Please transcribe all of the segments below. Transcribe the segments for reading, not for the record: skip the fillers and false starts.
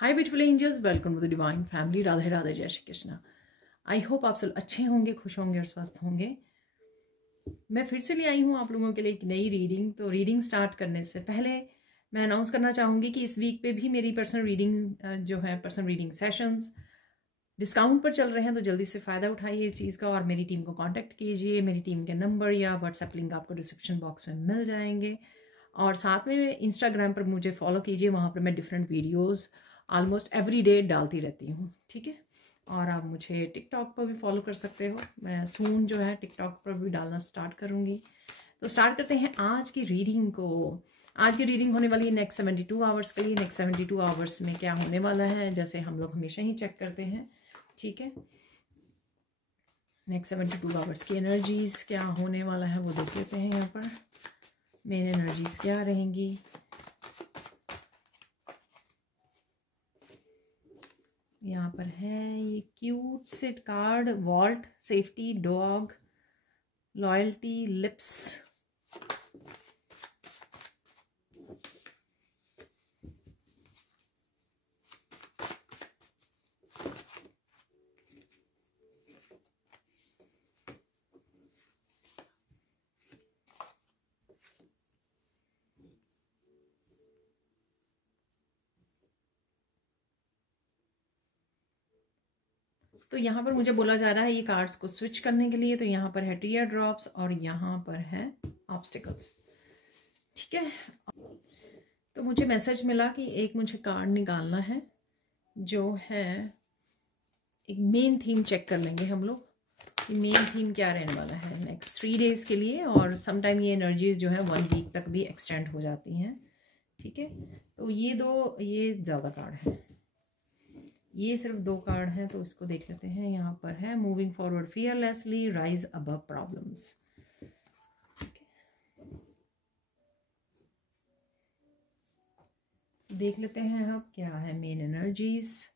Hi beautiful angels, welcome to the divine family. Radhe Radhe, जय Shri Krishna. I hope आप सब अच्छे होंगे, खुश होंगे और स्वस्थ होंगे। मैं फिर से ले आई हूँ आप लोगों के लिए एक नई रीडिंग। तो रीडिंग स्टार्ट करने से पहले मैं अनाउंस करना चाहूँगी कि इस वीक पे भी मेरी पर्सनल रीडिंग जो है पर्सनल रीडिंग सेशंस डिस्काउंट पर चल रहे हैं, तो जल्दी से फ़ायदा उठाइए इस चीज़ का और मेरी टीम को कांटेक्ट कीजिए। मेरी टीम के नंबर या व्हाट्सएप लिंक आपको डिस्क्रिप्शन बॉक्स में मिल जाएंगे। और साथ में इंस्टाग्राम पर मुझे फॉलो कीजिए, वहाँ पर मैं different videos almost every day डालती रहती हूँ, ठीक है। और आप मुझे टिकटॉक पर भी फॉलो कर सकते हो। मैं सून जो है टिकटॉक पर भी डालना स्टार्ट करूँगी। तो स्टार्ट करते हैं आज की रीडिंग को। आज की रीडिंग होने वाली है नेक्स्ट 72 आवर्स के लिए। नेक्स्ट 72 आवर्स में क्या होने वाला है, जैसे हम लोग हमेशा ही चेक करते हैं, ठीक है। नेक्स्ट 72 आवर्स की एनर्जीज क्या होने वाला है वो देख लेते हैं। यहाँ पर मेन एनर्जीज क्या रहेंगी। यहाँ पर है ये cute sit card, vault, safety, dog, loyalty, lips. तो यहाँ पर मुझे बोला जा रहा है ये कार्ड्स को स्विच करने के लिए। तो यहाँ पर है टीयर ड्रॉप्स और यहाँ पर है ऑब्स्टिकल्स, ठीक है। तो मुझे मैसेज मिला कि एक मुझे कार्ड निकालना है जो है एक मेन थीम चेक कर लेंगे हम लोग कि मेन थीम क्या रहने वाला है नेक्स्ट 3 डेज के लिए। और समटाइम ये एनर्जीज जो है 1 वीक तक भी एक्सटेंड हो जाती हैं, ठीक है। तो ये ज़्यादा कार्ड है, ये सिर्फ 2 कार्ड हैं, तो इसको देख लेते हैं। यहाँ पर है moving forward fearlessly, rise above problems, ठीक है। देख लेते हैं अब क्या है मेन एनर्जीज।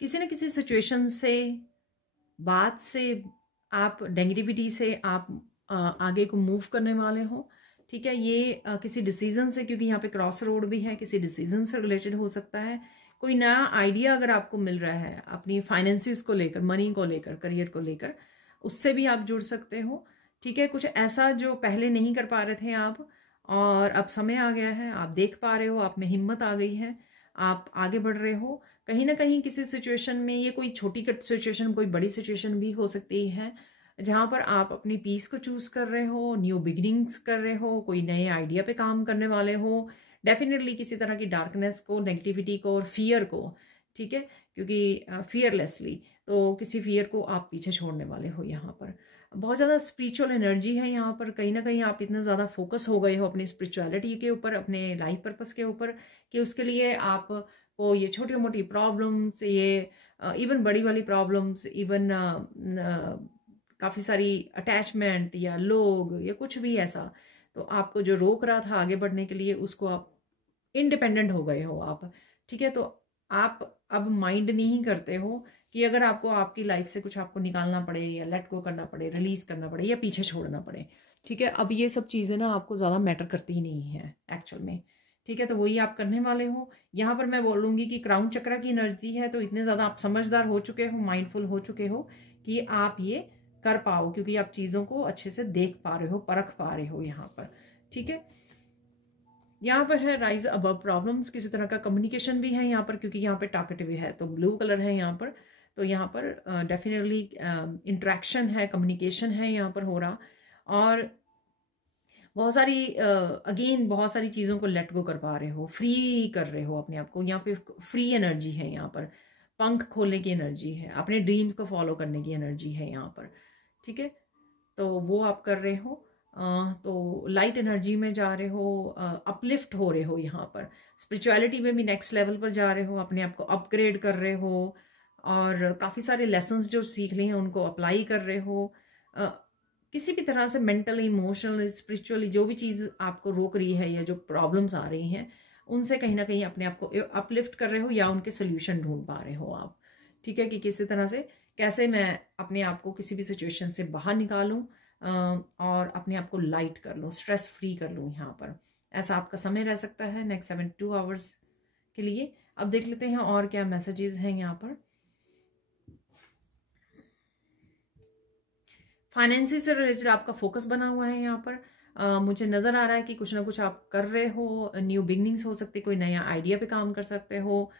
किसी न किसी सिचुएशन से, बात से, आप नेगेटिविटी से आप आगे को मूव करने वाले हो, ठीक है। ये किसी डिसीजन से, क्योंकि यहाँ पे क्रॉस रोड भी है, किसी डिसीजन से रिलेटेड हो सकता है। कोई नया आइडिया अगर आपको मिल रहा है अपनी फाइनेंसिस को लेकर, मनी को लेकर, करियर को लेकर, उससे भी आप जुड़ सकते हो, ठीक है। कुछ ऐसा जो पहले नहीं कर पा रहे थे आप, और अब समय आ गया है, आप देख पा रहे हो, आप में हिम्मत आ गई है, आप आगे बढ़ रहे हो। कहीं ना कहीं किसी सिचुएशन में, ये कोई छोटी कट सिचुएशन, कोई बड़ी सिचुएशन भी हो सकती है, जहाँ पर आप अपनी पीस को चूज कर रहे हो, न्यू बिगिनिंग्स कर रहे हो, कोई नए आइडिया पे काम करने वाले हो। डेफिनेटली किसी तरह की डार्कनेस को, नेगेटिविटी को और फियर को, ठीक है, क्योंकि फियरलेसली, तो किसी फियर को आप पीछे छोड़ने वाले हो। यहाँ पर बहुत ज़्यादा स्पिरिचुअल एनर्जी है। यहाँ पर कहीं ना कहीं आप इतना ज़्यादा फोकस हो गए हो अपनी स्पिरिचुअलिटी के ऊपर, अपने लाइफ पर्पस के ऊपर, कि उसके लिए आप वो ये छोटी मोटी प्रॉब्लम्स, ये इवन बड़ी वाली प्रॉब्लम्स, इवन काफ़ी सारी अटैचमेंट या लोग या कुछ भी ऐसा, तो आपको जो रोक रहा था आगे बढ़ने के लिए, उसको आप इंडिपेंडेंट हो गए हो आप, ठीक है। तो आप अब माइंड नहीं करते हो कि अगर आपको आपकी लाइफ से कुछ आपको निकालना पड़े या लेट गो करना पड़े, रिलीज करना पड़े या पीछे छोड़ना पड़े, ठीक है। अब ये सब चीज़ें ना आपको ज़्यादा मैटर करती ही नहीं है एक्चुअल में, ठीक है। तो वही आप करने वाले हो। यहाँ पर मैं बोलूँगी कि क्राउन चक्रा की एनर्जी है, तो इतने ज़्यादा आप समझदार हो चुके हो, माइंडफुल हो चुके हो कि आप ये कर पाओ, क्योंकि आप चीज़ों को अच्छे से देख पा रहे हो, परख पा रहे हो यहाँ पर, ठीक है। यहाँ पर है राइज अबव प्रॉब्लम्स, किसी तरह का कम्युनिकेशन भी है यहाँ पर, क्योंकि यहाँ पे टॉकेटिव है, तो ब्लू कलर है यहाँ पर। तो यहाँ पर डेफिनेटली इंट्रैक्शन है, कम्युनिकेशन है यहाँ पर हो रहा, और बहुत सारी अगेन बहुत सारी चीज़ों को लेट गो कर पा रहे हो, फ्री कर रहे हो अपने आप को। यहाँ पे फ्री एनर्जी है, यहाँ पर पंख खोलने की एनर्जी है, अपने ड्रीम्स को फॉलो करने की एनर्जी है यहाँ पर, ठीक है। तो वो आप कर रहे हो। तो लाइट एनर्जी में जा रहे हो, अपलिफ्ट हो रहे हो यहाँ पर, स्पिरिचुअलिटी में भी नेक्स्ट लेवल पर जा रहे हो, अपने आप को अपग्रेड कर रहे हो, और काफ़ी सारे लेसन्स जो सीख लिए हैं उनको अप्लाई कर रहे हो। किसी भी तरह से मेंटली, इमोशनली, स्पिरिचुअली जो भी चीज़ आपको रोक रही है या जो प्रॉब्लम्स आ रही हैं, उनसे कहीं ना कहीं अपने आप को अपलिफ्ट कर रहे हो या उनके सोल्यूशन ढूंढ पा रहे हो आप, ठीक है। कि किसी तरह से कैसे मैं अपने आप को किसी भी सिचुएशन से बाहर निकालूं और अपने आप को लाइट कर लूं, स्ट्रेस फ्री कर लूं। यहाँ पर ऐसा आपका समय रह सकता है नेक्स्ट 72 आवर्स के लिए। अब देख लेते हैं और क्या मैसेजेस हैं यहाँ पर। फाइनेंसिस से रिलेटेड आपका फोकस बना हुआ है यहाँ पर। मुझे नज़र आ रहा है कि कुछ ना कुछ आप कर रहे हो, न्यू बिगनिंग्स हो सकती है, कोई नया आइडिया पे काम कर सकते हो,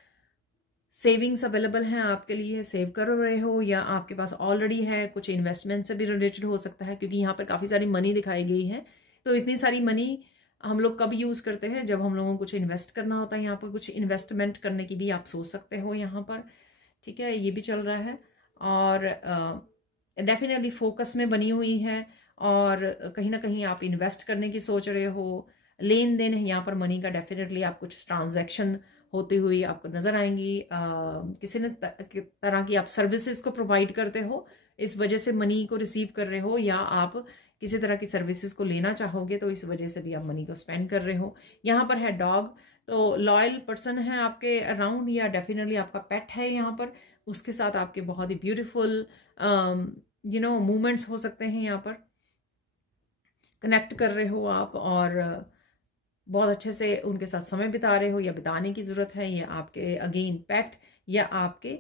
सेविंग्स अवेलेबल हैं आपके लिए, सेव कर रहे हो, या आपके पास ऑलरेडी है, कुछ इन्वेस्टमेंट से भी रिलेटेड हो सकता है, क्योंकि यहाँ पर काफ़ी सारी मनी दिखाई गई है। तो इतनी सारी मनी हम लोग कब यूज़ करते हैं, जब हम लोगों को कुछ इन्वेस्ट करना होता है। यहाँ पर कुछ इन्वेस्टमेंट करने की भी आप सोच सकते हो यहाँ पर, ठीक है, ये भी चल रहा है। और डेफिनेटली फोकस में बनी हुई है, और कहीं ना कहीं आप इन्वेस्ट करने की सोच रहे हो, लेन देन है यहाँ पर मनी का। डेफिनेटली आप कुछ ट्रांजैक्शन होती हुई आपको नज़र आएंगी, किसी न तरह की आप सर्विसेज को प्रोवाइड करते हो, इस वजह से मनी को रिसीव कर रहे हो, या आप किसी तरह की सर्विसेज को लेना चाहोगे तो इस वजह से भी आप मनी को स्पेंड कर रहे हो। यहाँ पर है डॉग, तो लॉयल पर्सन है आपके अराउंड, या डेफिनेटली आपका पेट है यहाँ पर, उसके साथ आपके बहुत ही ब्यूटीफुल मूवमेंट्स हो सकते हैं। यहाँ पर कनेक्ट कर रहे हो आप और बहुत अच्छे से उनके साथ समय बिता रहे हो, या बिताने की ज़रूरत है। ये आपके अगेन पेट या आपके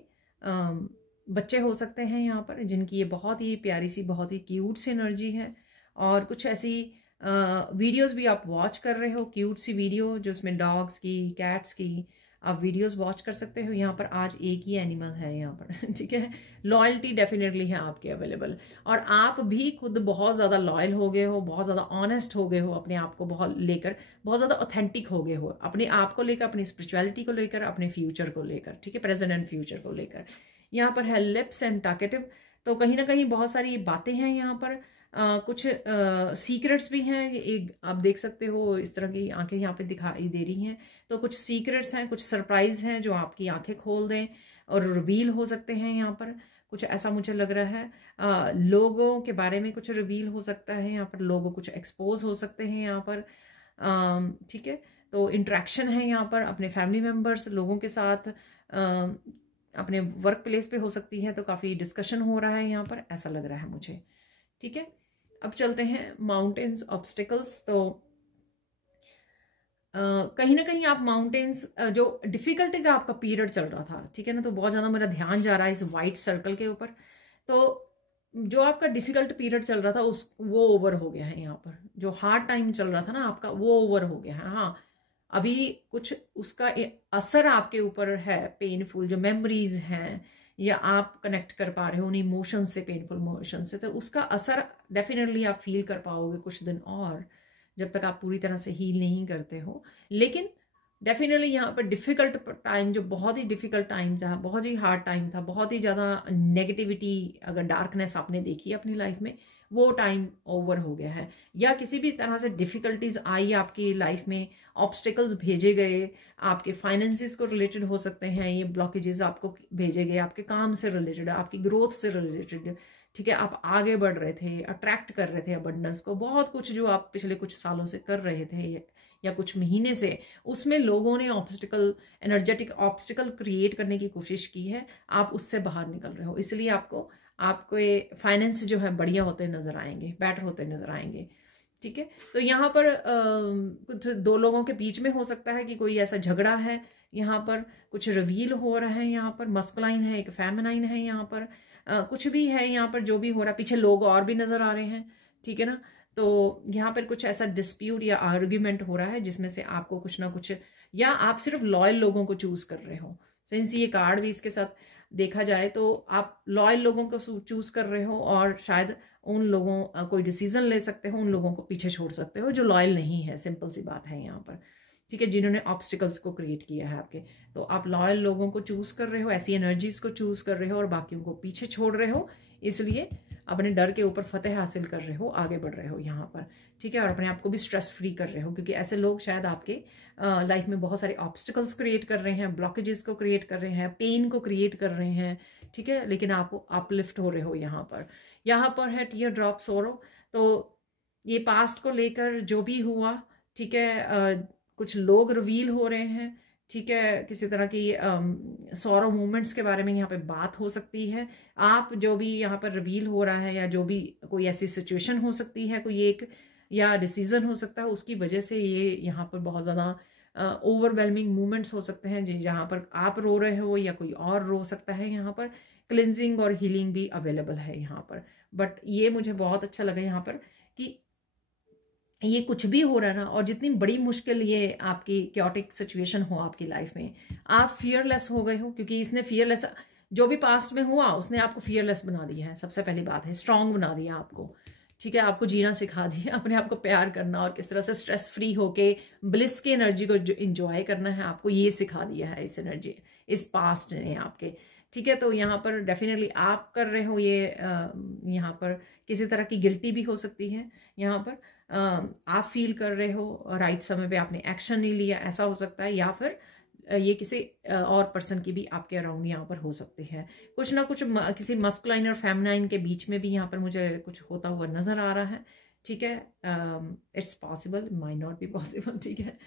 बच्चे हो सकते हैं यहाँ पर, जिनकी ये बहुत ही प्यारी सी, बहुत ही क्यूट सी एनर्जी है। और कुछ ऐसी वीडियोस भी आप वॉच कर रहे हो, क्यूट सी वीडियो जो उसमें डॉग्स की, कैट्स की आप वीडियोस वॉच कर सकते हो। यहाँ पर आज एक ही एनिमल है यहाँ पर ठीक है। लॉयल्टी डेफिनेटली है आपके अवेलेबल, और आप भी खुद बहुत ज़्यादा लॉयल हो गए हो, बहुत ज़्यादा ऑनेस्ट हो गए हो, अपने आप को बहुत लेकर बहुत ज़्यादा ऑथेंटिक हो गए हो, अपने आप को लेकर, अपनी स्पिरिचुअलिटी को लेकर, अपने फ्यूचर को लेकर, ठीक है, प्रेजेंट एंड फ्यूचर को लेकर। यहाँ पर है लिप्स एंड टॉकेटिव, तो कहीं ना कहीं बहुत सारी बातें हैं यहाँ पर। कुछ सीक्रेट्स भी हैं, एक आप देख सकते हो इस तरह की आंखें यहाँ पे दिखाई दे रही हैं, तो कुछ सीक्रेट्स हैं, कुछ सरप्राइज हैं जो आपकी आंखें खोल दें और रिवील हो सकते हैं यहाँ पर। कुछ ऐसा मुझे लग रहा है, लोगों के बारे में कुछ रिवील हो सकता है यहाँ पर, लोग कुछ एक्सपोज हो सकते हैं यहाँ पर, ठीक है। तो इंट्रैक्शन है यहाँ पर अपने फैमिली मेम्बर्स, लोगों के साथ, अपने वर्क प्लेस पे हो सकती है, तो काफ़ी डिस्कशन हो रहा है यहाँ पर, ऐसा लग रहा है मुझे, ठीक है। अब चलते हैं माउंटेन्स ऑब्स्टिकल्स। तो कहीं ना कहीं आप माउंटेन्स, जो डिफिकल्टी का आपका पीरियड चल रहा था, ठीक है ना, तो बहुत ज़्यादा मेरा ध्यान जा रहा है इस वाइट सर्कल के ऊपर। तो जो आपका डिफिकल्ट पीरियड चल रहा था वो ओवर हो गया है यहाँ पर। जो हार्ड टाइम चल रहा था ना आपका, वो ओवर हो गया है। हाँ, अभी कुछ उसका असर आपके ऊपर है, पेनफुल जो मेमोरीज हैं, या आप कनेक्ट कर पा रहे हो उन इमोशन से, पेनफुल इमोशन से, तो उसका असर डेफिनेटली आप फील कर पाओगे कुछ दिन और, जब तक आप पूरी तरह से हील नहीं करते हो। लेकिन डेफिनेटली यहाँ पर डिफ़िकल्ट टाइम, जो बहुत ही डिफ़िकल्ट टाइम था, बहुत ही हार्ड टाइम था, बहुत ही ज़्यादा नेगेटिविटी, अगर डार्कनेस आपने देखी अपनी लाइफ में, वो टाइम ओवर हो गया है। या किसी भी तरह से डिफ़िकल्टीज आई आपकी लाइफ में, ऑब्स्टिकल्स भेजे गए, आपके फाइनेंसिस को रिलेटेड हो सकते हैं ये ब्लॉकेजेस आपको भेजे गए, आपके काम से रिलेटेड, आपकी ग्रोथ से रिलेटेड, ठीक है। आप आगे बढ़ रहे थे, अट्रैक्ट कर रहे थे अबंडेंस को, बहुत कुछ जो आप पिछले कुछ सालों से कर रहे थे या कुछ महीने से, उसमें लोगों ने ऑब्स्टिकल, एनर्जेटिक ऑब्स्टिकल क्रिएट करने की कोशिश की है, आप उससे बाहर निकल रहे हो। इसलिए आपको ये फाइनेंस जो है बढ़िया होते नजर आएंगे, बेटर होते नजर आएंगे, ठीक है। तो यहाँ पर कुछ दो लोगों के बीच में हो सकता है कि कोई ऐसा झगड़ा है, यहाँ पर कुछ रिवील हो रहा है, यहाँ पर मस्कुलाइन है, एक फेमिनाइन है, यहाँ पर कुछ भी है, यहाँ पर जो भी हो रहा है, पीछे लोग और भी नजर आ रहे हैं, ठीक है ना। तो यहाँ पर कुछ ऐसा डिस्प्यूट या आर्ग्यूमेंट हो रहा है जिसमें से आपको कुछ ना कुछ, या आप सिर्फ लॉयल लोगों को चूज कर रहे हो, सिंस ये कार्ड भी इसके साथ देखा जाए तो आप लॉयल लोगों को चूज कर रहे हो, और शायद उन लोगों कोई डिसीजन ले सकते हो, उन लोगों को पीछे छोड़ सकते हो जो लॉयल नहीं है, सिंपल सी बात है यहाँ पर, ठीक है, जिन्होंने ऑब्स्टिकल्स को क्रिएट किया है आपके। तो आप लॉयल लोगों को चूज कर रहे हो, ऐसी एनर्जीज को चूज कर रहे हो, और बाकियों को पीछे छोड़ रहे हो, इसलिए अपने डर के ऊपर फतेह हासिल कर रहे हो, आगे बढ़ रहे हो यहाँ पर, ठीक है, और अपने आप को भी स्ट्रेस फ्री कर रहे हो, क्योंकि ऐसे लोग शायद आपके लाइफ में बहुत सारे ऑब्स्टिकल्स क्रिएट कर रहे हैं, ब्लॉकेजेस को क्रिएट कर रहे हैं, पेन को क्रिएट कर रहे हैं, ठीक है, लेकिन आप अपलिफ्ट हो रहे हो यहाँ पर। यहाँ पर है टीयर ड्रॉप सोरो, तो ये पास्ट को लेकर जो भी हुआ, ठीक है, कुछ लोग रिवील हो रहे हैं, ठीक है, किसी तरह की सॉरो मूवमेंट्स के बारे में यहाँ पे बात हो सकती है। आप जो भी यहाँ पर रिवील हो रहा है, या जो भी कोई ऐसी सिचुएशन हो सकती है, कोई एक या डिसीजन हो सकता है, उसकी वजह से ये यहाँ पर बहुत ज़्यादा ओवरवेलमिंग मूवमेंट्स हो सकते हैं, जहाँ पर आप रो रहे हो या कोई और रो सकता है। यहाँ पर क्लिनजिंग और हीलिंग भी अवेलेबल है यहाँ पर। बट ये मुझे बहुत अच्छा लगा यहाँ पर कि ये कुछ भी हो रहा है ना, और जितनी बड़ी मुश्किल ये आपकी क्योटिक सिचुएशन हो आपकी लाइफ में, आप फियरलेस हो गए हो, क्योंकि इसने फियरलेस, जो भी पास्ट में हुआ उसने आपको फियरलेस बना दिया है। सबसे पहली बात है, स्ट्रांग बना दिया आपको, ठीक है, आपको जीना सिखा दिया, अपने आप को प्यार करना और किस तरह से स्ट्रेस फ्री होके ब्लिस की एनर्जी को इंजॉय करना है, आपको ये सिखा दिया है इस एनर्जी, इस पास्ट ने आपके। ठीक है, तो यहाँ पर डेफिनेटली आप कर रहे हो ये, यहाँ पर किसी तरह की गिल्टी भी हो सकती है। यहाँ पर आप फील कर रहे हो राइट समय पे आपने एक्शन नहीं लिया, ऐसा हो सकता है। या फिर ये किसी और पर्सन की भी आपके अराउंड यहाँ पर हो सकती है। कुछ ना कुछ किसी मस्कुलाइन और फेमिनाइन के बीच में भी यहाँ पर मुझे कुछ होता हुआ नज़र आ रहा है। ठीक है, it's possible, might not be possible. ठीक है,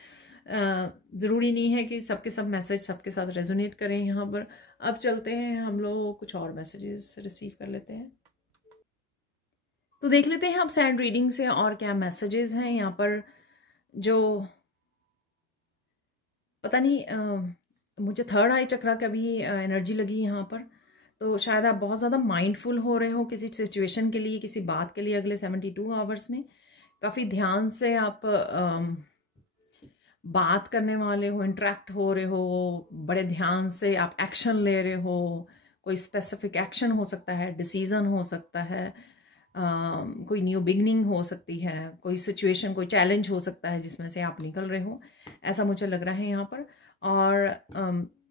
ज़रूरी नहीं है कि सबके सब मैसेज सबके साथ रेजोनेट करें यहाँ पर। अब चलते हैं हम लोग कुछ और मैसेजेस रिसीव कर लेते हैं, तो देख लेते हैं अब सैंड रीडिंग से और क्या मैसेजेस हैं यहाँ पर। जो पता नहीं, मुझे थर्ड आई चक्रा का भी एनर्जी लगी यहाँ पर। तो शायद आप बहुत ज़्यादा माइंडफुल हो रहे हो किसी सिचुएशन के लिए, किसी बात के लिए अगले 72 आवर्स में। काफ़ी ध्यान से आप बात करने वाले हो, इंटरेक्ट हो रहे हो, बड़े ध्यान से आप एक्शन ले रहे हो। कोई स्पेसिफिक एक्शन हो सकता है, डिसीज़न हो सकता है, कोई न्यू बिगनिंग हो सकती है, कोई सिचुएशन, कोई चैलेंज हो सकता है जिसमें से आप निकल रहे हो, ऐसा मुझे लग रहा है यहाँ पर। और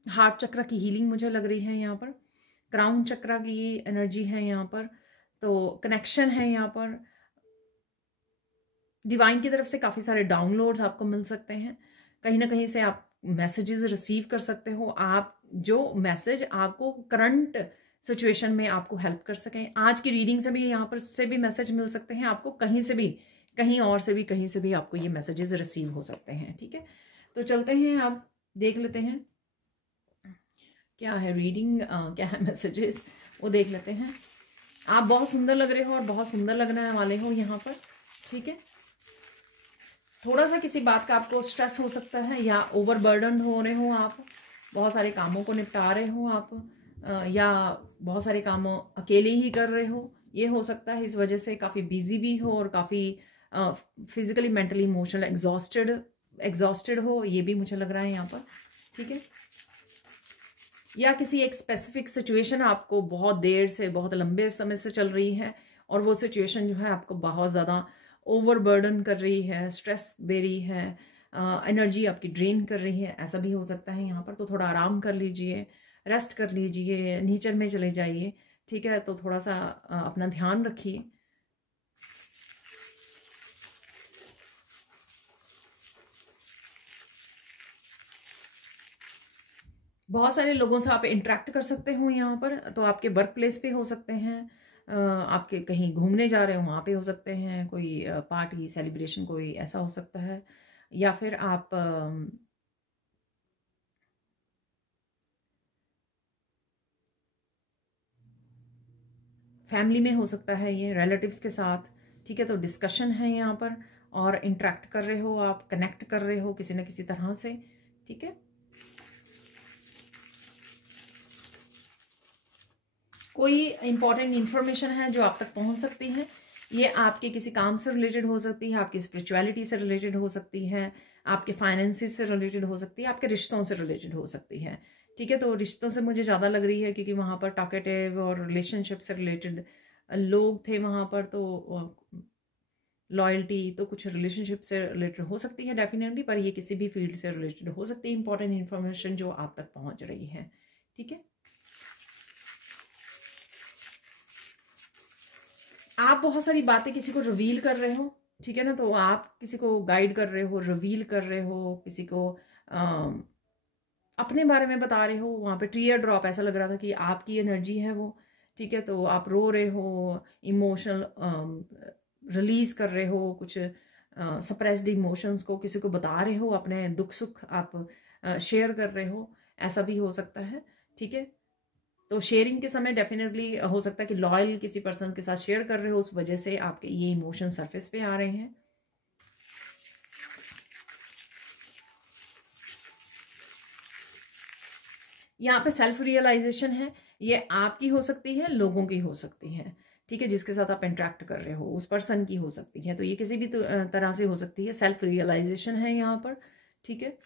हार्ट चक्र की हीलिंग मुझे लग रही है यहाँ पर। क्राउन चक्र की एनर्जी है यहाँ पर। तो कनेक्शन है यहाँ पर। डिवाइन की तरफ से काफ़ी सारे डाउनलोड्स आपको मिल सकते हैं। कहीं ना कहीं से आप मैसेजेस रिसीव कर सकते हो, आप जो मैसेज आपको करंट सिचुएशन में आपको हेल्प कर सकें। आज की रीडिंग से भी यहाँ पर से भी मैसेज मिल सकते हैं आपको, कहीं से भी, कहीं और से भी, कहीं से भी आपको ये मैसेजेस रिसीव हो सकते हैं। ठीक है, तो चलते हैं, आप देख लेते हैं क्या है रीडिंग, क्या है मैसेजेस, वो देख लेते हैं। आप बहुत सुंदर लग रहे हो और बहुत सुंदर लगने वाले हो यहाँ पर। ठीक है, थोड़ा सा किसी बात का आपको स्ट्रेस हो सकता है, या ओवरबर्डन हो रहे हो आप, बहुत सारे कामों को निपटा रहे हो आप, या बहुत सारे काम अकेले ही कर रहे हो, ये हो सकता है। इस वजह से काफ़ी बिजी भी हो और काफ़ी फिजिकली, मेंटली, इमोशनल एग्जॉस्टेड हो, ये भी मुझे लग रहा है यहाँ पर। ठीक है, या किसी एक स्पेसिफिक सिचुएशन आपको बहुत देर से, बहुत लंबे समय से चल रही है, और वो सिचुएशन जो है आपको बहुत ज़्यादा ओवरबर्डन कर रही है, स्ट्रेस दे रही है, एनर्जी आपकी ड्रेन कर रही है, ऐसा भी हो सकता है यहाँ पर। तो थोड़ा आराम कर लीजिए, रेस्ट कर लीजिए, नेचर में चले जाइए। ठीक है, तो थोड़ा सा अपना ध्यान रखिए। बहुत सारे लोगों से आप इंटरेक्ट कर सकते हो यहाँ पर। तो आपके वर्क प्लेस पे हो सकते हैं, आपके कहीं घूमने जा रहे हो वहाँ पे हो सकते हैं, कोई पार्टी सेलिब्रेशन कोई ऐसा हो सकता है, या फिर आप फैमिली में हो सकता है, ये रिलेटिव्स के साथ। ठीक है, तो डिस्कशन है यहाँ पर, और इंटरेक्ट कर रहे हो आप, कनेक्ट कर रहे हो किसी न किसी तरह से। ठीक है, कोई इंपॉर्टेंट इंफॉर्मेशन है जो आप तक पहुंच सकती है। ये आपके किसी काम से रिलेटेड हो सकती है, आपकी स्पिरिचुअलिटी से रिलेटेड हो सकती है, आपके फाइनेंसिस से रिलेटेड हो सकती है, आपके रिश्तों से रिलेटेड हो सकती है। ठीक है, तो रिश्तों से मुझे ज़्यादा लग रही है, क्योंकि वहाँ पर टॉकेटिव और रिलेशनशिप से रिलेटेड लोग थे वहाँ पर। तो लॉयल्टी, तो कुछ रिलेशनशिप से रिलेटेड हो सकती है डेफिनेटली, पर ये किसी भी फील्ड से रिलेटेड हो सकती है। इंपॉर्टेंट इन्फॉर्मेशन जो आप तक पहुँच रही है। ठीक है, आप बहुत सारी बातें किसी को रिवील कर रहे हो। ठीक है ना, तो आप किसी को गाइड कर रहे हो, रिवील कर रहे हो, किसी को अपने बारे में बता रहे हो। वहाँ पे टीयर ड्रॉप ऐसा लग रहा था कि आपकी एनर्जी है वो। ठीक है, तो आप रो रहे हो, इमोशनल रिलीज कर रहे हो, कुछ सप्रेस्ड इमोशंस को किसी को बता रहे हो, अपने दुख सुख आप शेयर कर रहे हो, ऐसा भी हो सकता है, ठीक है। तो शेयरिंग के समय डेफिनेटली हो सकता है कि लॉयल किसी पर्सन के साथ शेयर कर रहे हो, उस वजह से आपके ये इमोशन सरफेस पे आ रहे हैं। यहाँ पे सेल्फ रियलाइजेशन है, ये आपकी हो सकती है, लोगों की हो सकती है, ठीक है, जिसके साथ आप इंटरेक्ट कर रहे हो उस पर्सन की हो सकती है, तो ये किसी भी तरह से हो सकती है। सेल्फ रियलाइजेशन है यहाँ पर, ठीक है।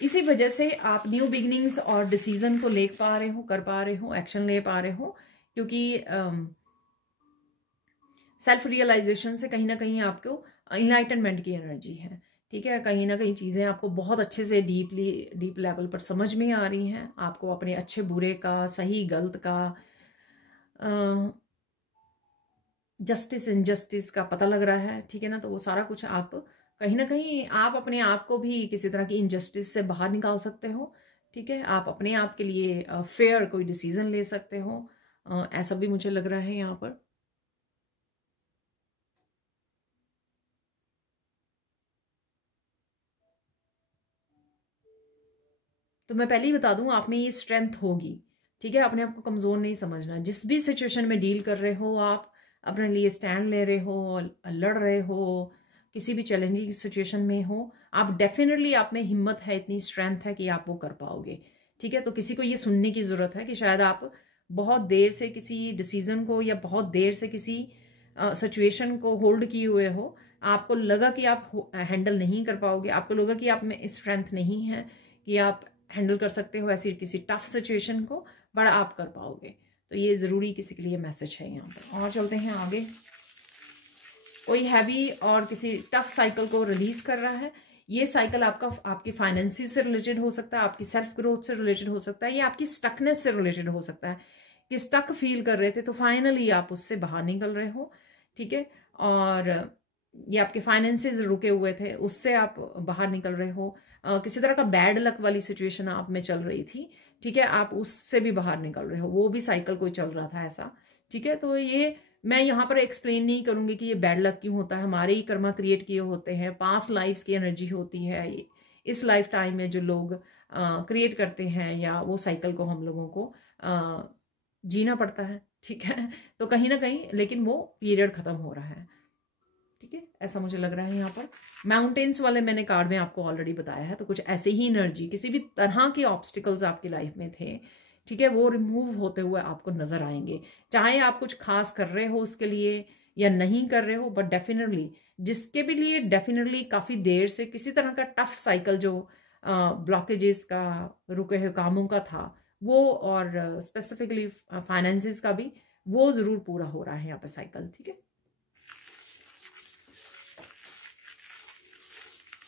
इसी वजह से आप न्यू बिगनिंग्स और डिसीजन को ले पा रहे हो, कर पा रहे हो, एक्शन ले पा रहे हो, क्योंकि सेल्फ रियलाइजेशन से कहीं ना कहीं आपको इनलाइटनमेंट की एनर्जी है, ठीक है। कहीं ना कहीं चीज़ें आपको बहुत अच्छे से डीप लेवल पर समझ में आ रही हैं, आपको अपने अच्छे बुरे का, सही गलत का, जस्टिस इनजस्टिस का पता लग रहा है, ठीक है ना। तो वो सारा कुछ आप कहीं ना कहीं आप अपने आप को भी किसी तरह की इनजस्टिस से बाहर निकाल सकते हो, ठीक है। आप अपने आप के लिए फेयर कोई डिसीजन ले सकते हो, ऐसा भी मुझे लग रहा है यहाँ पर। तो मैं पहले ही बता दूं, आप में ये स्ट्रेंथ होगी, ठीक है। अपने आप को कमज़ोर नहीं समझना, जिस भी सिचुएशन में डील कर रहे हो, आप अपने लिए स्टैंड ले रहे हो, लड़ रहे हो, किसी भी चैलेंजिंग सिचुएशन में हो, आप डेफिनेटली आप में हिम्मत है, इतनी स्ट्रेंथ है कि आप वो कर पाओगे, ठीक है। तो किसी को ये सुनने की ज़रूरत है कि शायद आप बहुत देर से किसी डिसीज़न को या बहुत देर से किसी सिचुएशन को होल्ड किए हुए हो, आपको लगा कि आप हैंडल नहीं कर पाओगे, आपको लगा कि आप में स्ट्रेंथ नहीं है कि आप हैंडल कर सकते हो ऐसी किसी टफ सिचुएशन को, बट आप कर पाओगे। तो ये ज़रूरी किसी के लिए मैसेज है यहाँ पर। और चलते हैं आगे। कोई हैवी और किसी टफ साइकिल को रिलीज कर रहा है, ये साइकिल आपकी फाइनेंसिस से रिलेटेड हो सकता है, आपकी सेल्फ ग्रोथ से रिलेटेड हो सकता है, या आपकी स्टकनेस से रिलेटेड हो सकता है कि स्टक फील कर रहे थे तो फाइनली आप उससे बाहर निकल रहे हो, ठीक है। और ये आपके फाइनेंसेस रुके हुए थे, उससे आप बाहर निकल रहे हो। किसी तरह का बैड लक वाली सिचुएशन आप में चल रही थी, ठीक है, आप उससे भी बाहर निकल रहे हो, वो भी साइकिल कोई चल रहा था ऐसा, ठीक है। तो ये मैं यहाँ पर एक्सप्लेन नहीं करूँगी कि ये बैड लक क्यों होता है, हमारे ही कर्मा क्रिएट किए होते हैं, पास्ट लाइफ्स की एनर्जी होती है, इस लाइफ टाइम में जो लोग क्रिएट करते हैं, या वो साइकिल को हम लोगों को जीना पड़ता है, ठीक है। तो कहीं ना कहीं लेकिन वो पीरियड ख़त्म हो रहा है, ठीक है, ऐसा मुझे लग रहा है यहाँ पर। माउंटेन्स वाले मैंने कार्ड में आपको ऑलरेडी बताया है, तो कुछ ऐसे ही एनर्जी, किसी भी तरह के ऑब्स्टिकल्स आपकी लाइफ में थे, ठीक है, वो रिमूव होते हुए आपको नजर आएंगे। चाहे आप कुछ खास कर रहे हो उसके लिए या नहीं कर रहे हो, बट डेफिनेटली जिसके भी लिए डेफिनेटली काफ़ी देर से किसी तरह का टफ साइकिल जो ब्लॉकेजेस का, रुके हुए कामों का था वो, और स्पेसिफिकली फाइनेंसिस का भी, वो ज़रूर पूरा हो रहा है यहाँ पर साइकिल, ठीक है।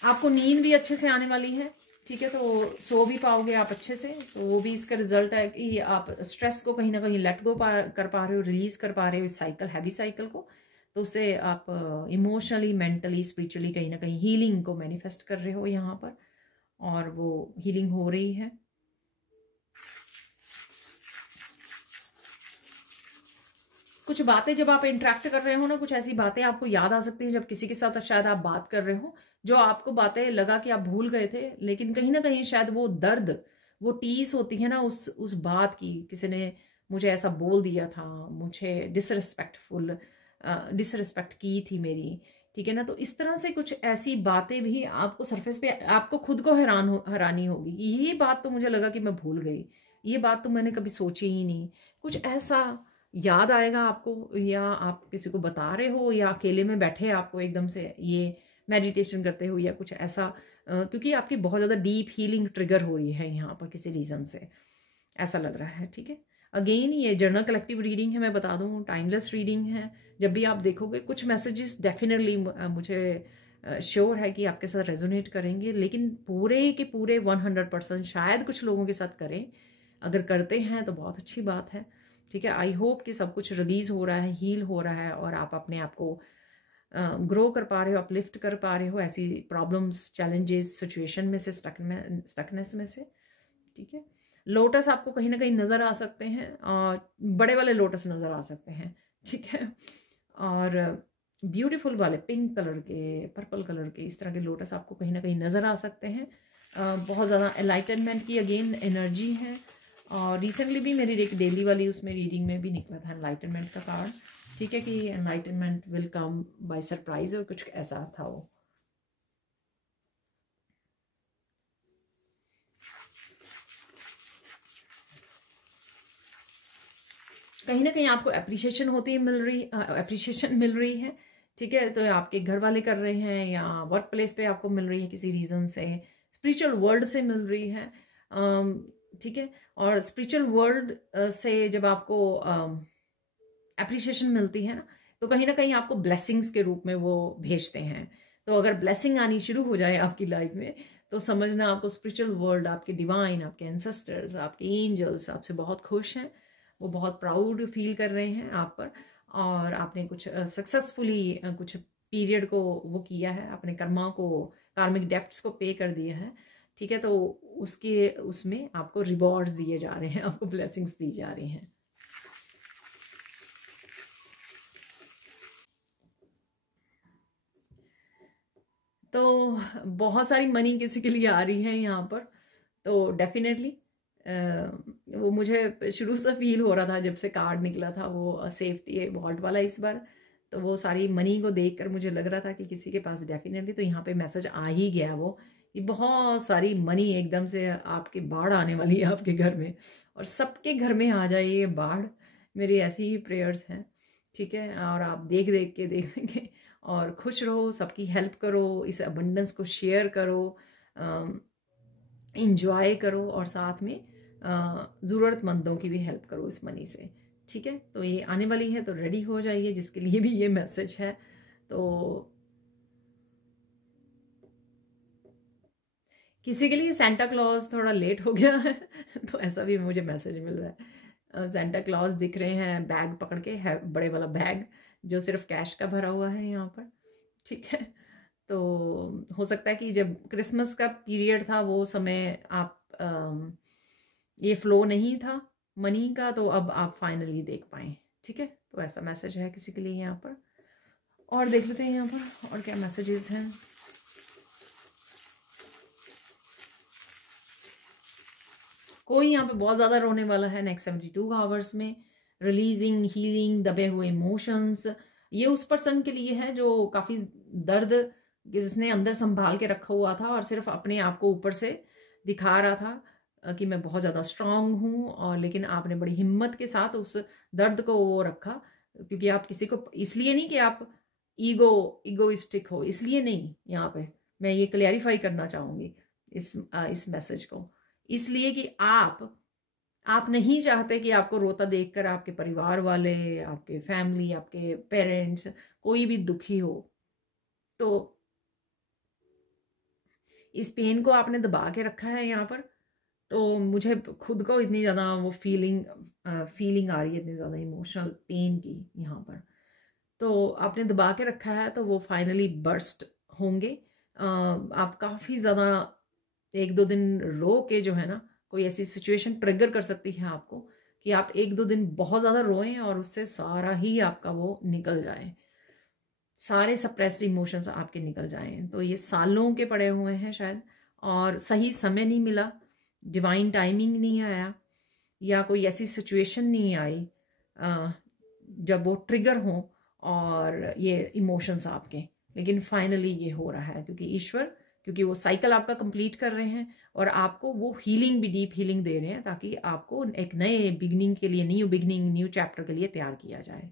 आपको नींद भी अच्छे से आने वाली है, ठीक है, तो सो भी पाओगे आप अच्छे से, तो वो भी इसका रिजल्ट है कि आप स्ट्रेस को कहीं ना कहीं लेट गो कर पा रहे हो, रिलीज कर पा रहे हो इस साइकिल, हैवी साइकिल को। तो उससे आप इमोशनली, मेंटली, स्पिरिचुअली कहीं ना कहीं हीलिंग को मैनिफेस्ट कर रहे हो यहाँ पर, और वो हीलिंग हो रही है। कुछ बातें जब आप इंटरेक्ट कर रहे हो ना, कुछ ऐसी बातें आपको याद आ सकती हैं जब किसी के साथ शायद आप बात कर रहे हो, जो आपको बातें लगा कि आप भूल गए थे, लेकिन कहीं ना कहीं शायद वो दर्द, वो टीस होती है ना उस बात की, किसी ने मुझे ऐसा बोल दिया था, मुझे डिसरिस्पेक्ट की थी मेरी, ठीक है ना। तो इस तरह से कुछ ऐसी बातें भी आपको सरफेस पे, आपको खुद को हैरानी होगी, ये बात तो मुझे लगा कि मैं भूल गई, ये बात तो मैंने कभी सोची ही नहीं, कुछ ऐसा याद आएगा आपको, या आप किसी को बता रहे हो, या अकेले में बैठे आपको एकदम से ये मेडिटेशन करते हो, या कुछ ऐसा, क्योंकि आपकी बहुत ज़्यादा डीप हीलिंग ट्रिगर हो रही है यहाँ पर किसी रीज़न से, ऐसा लग रहा है, ठीक है। अगेन ये जर्नल कलेक्टिव रीडिंग है, मैं बता दूँ, टाइमलेस रीडिंग है। जब भी आप देखोगे कुछ मैसेजेस डेफिनेटली मुझे श्योर है कि आपके साथ रेजोनेट करेंगे, लेकिन पूरे के पूरे 100% शायद कुछ लोगों के साथ करें, अगर करते हैं तो बहुत अच्छी बात है, ठीक है। आई होप कि सब कुछ रिलीज हो रहा है, हील हो रहा है, और आप अपने आप को ग्रो कर पा रहे हो, अपलिफ्ट कर पा रहे हो ऐसी प्रॉब्लम्स, चैलेंजेस, सिचुएशन में से, स्टकनेस में से, ठीक है। लोटस आपको कहीं ना कहीं नज़र आ सकते हैं, और बड़े वाले लोटस नज़र आ सकते हैं, ठीक है। और ब्यूटीफुल वाले पिंक कलर के, पर्पल कलर के इस तरह के लोटस आपको कहीं ना कहीं नज़र आ सकते हैं। बहुत ज़्यादा एनलाइटनमेंट की अगेन एनर्जी है। और रिसेंटली भी मेरी एक डेली वाली उसमें रीडिंग में भी निकला था एनलाइटनमेंट का कार्ड, ठीक है, कि enlightenment will come by surprise और कुछ ऐसा था वो। कहीं ना कहीं आपको अप्रिशिएशन मिल रही है, ठीक है, तो आपके घर वाले कर रहे हैं या वर्क प्लेस पे आपको मिल रही है किसी रीज़न से, स्पिरिचुअल वर्ल्ड से मिल रही है, ठीक है। और स्पिरिचुअल वर्ल्ड से जब आपको अप्रिशिएशन मिलती है ना, तो कहीं ना कहीं आपको ब्लेसिंग्स के रूप में वो भेजते हैं। तो अगर ब्लेसिंग आनी शुरू हो जाए आपकी लाइफ में, तो समझना आपको स्पिरिचुअल वर्ल्ड, आपके डिवाइन, आपके एंसेस्टर्स, आपके एंजल्स आपसे बहुत खुश हैं। वो बहुत प्राउड फील कर रहे हैं आप पर, और आपने कुछ सक्सेसफुली कुछ पीरियड को वो किया है, अपने कर्मा को, कार्मिक डेप्ट्स को पे कर दिया है, ठीक है। तो उसके उसमें आपको रिवॉर्ड्स दिए जा रहे हैं, आपको ब्लेसिंग्स दी जा रही हैं। तो बहुत सारी मनी किसी के लिए आ रही है यहाँ पर, तो डेफिनेटली वो मुझे शुरू से फील हो रहा था जब से कार्ड निकला था वो सेफ्टी वॉल्ट वाला इस बार। तो वो सारी मनी को देखकर मुझे लग रहा था कि किसी के पास डेफिनेटली, तो यहाँ पे मैसेज आ ही गया वो कि बहुत सारी मनी एकदम से आपके बाढ़ आने वाली है आपके घर में, और सबके घर में आ जाए ये बाढ़। मेरी ऐसी ही प्रेयर्स हैं, ठीक है। और आप देख देख के और खुश रहो, सबकी हेल्प करो, इस अबंडेंस को शेयर करो, इंजॉय करो, और साथ में ज़रूरतमंदों की भी हेल्प करो इस मनी से, ठीक है। तो ये आने वाली है, तो रेडी हो जाइए जिसके लिए भी ये मैसेज है। तो किसी के लिए सेंटा क्लॉज थोड़ा लेट हो गया है तो ऐसा भी मुझे मैसेज मिल रहा है। सेंटा क्लॉज दिख रहे हैं बैग पकड़ के, है बड़े वाला बैग जो सिर्फ कैश का भरा हुआ है यहाँ पर, ठीक है। तो हो सकता है कि जब क्रिसमस का पीरियड था वो समय आप ये फ्लो नहीं था मनी का, तो अब आप फाइनली देख पाए, ठीक है। तो ऐसा मैसेज है किसी के लिए यहाँ पर। और देख लेते हैं यहाँ पर और क्या मैसेजेस हैं। कोई यहाँ पे बहुत ज़्यादा रोने वाला है नेक्स्ट 72 आवर्स में। रिलीजिंग, हीलिंग दबे हुए इमोशंस, ये उस पर्सन के लिए है जो काफ़ी दर्द जिसने अंदर संभाल के रखा हुआ था और सिर्फ अपने आप को ऊपर से दिखा रहा था कि मैं बहुत ज़्यादा स्ट्रांग हूँ, और लेकिन आपने बड़ी हिम्मत के साथ उस दर्द को वो रखा, क्योंकि आप किसी को इसलिए नहीं कि आप ईगोइस्टिक हो, इसलिए नहीं। यहाँ पे मैं ये क्लियरिफाई करना चाहूँगी इस मैसेज को, इसलिए कि आप नहीं चाहते कि आपको रोता देखकर आपके परिवार वाले, आपके फैमिली, आपके पेरेंट्स, कोई भी दुखी हो। तो इस पेन को आपने दबा के रखा है यहाँ पर। तो मुझे खुद को इतनी ज़्यादा वो फीलिंग आ रही है, इतनी ज़्यादा इमोशनल पेन की यहाँ पर। तो आपने दबा के रखा है, तो वो फाइनली बर्स्ट होंगे। आप काफ़ी ज़्यादा 1-2 दिन रो के जो है ना, कोई ऐसी सिचुएशन ट्रिगर कर सकती है आपको कि आप 1-2 दिन बहुत ज़्यादा रोएं और उससे सारा ही आपका वो निकल जाए, सारे सप्रेस्ड इमोशंस आपके निकल जाएं। तो ये सालों के पड़े हुए हैं शायद, और सही समय नहीं मिला, डिवाइन टाइमिंग नहीं आया, या कोई ऐसी सिचुएशन नहीं आई जब वो ट्रिगर हो और ये इमोशंस आपके। लेकिन फाइनली ये हो रहा है क्योंकि वो साइकिल आपका कंप्लीट कर रहे हैं, और आपको वो हीलिंग भी, डीप हीलिंग दे रहे हैं, ताकि आपको एक नए बिगनिंग के लिए, न्यू बिगनिंग, न्यू चैप्टर के लिए तैयार किया जाए,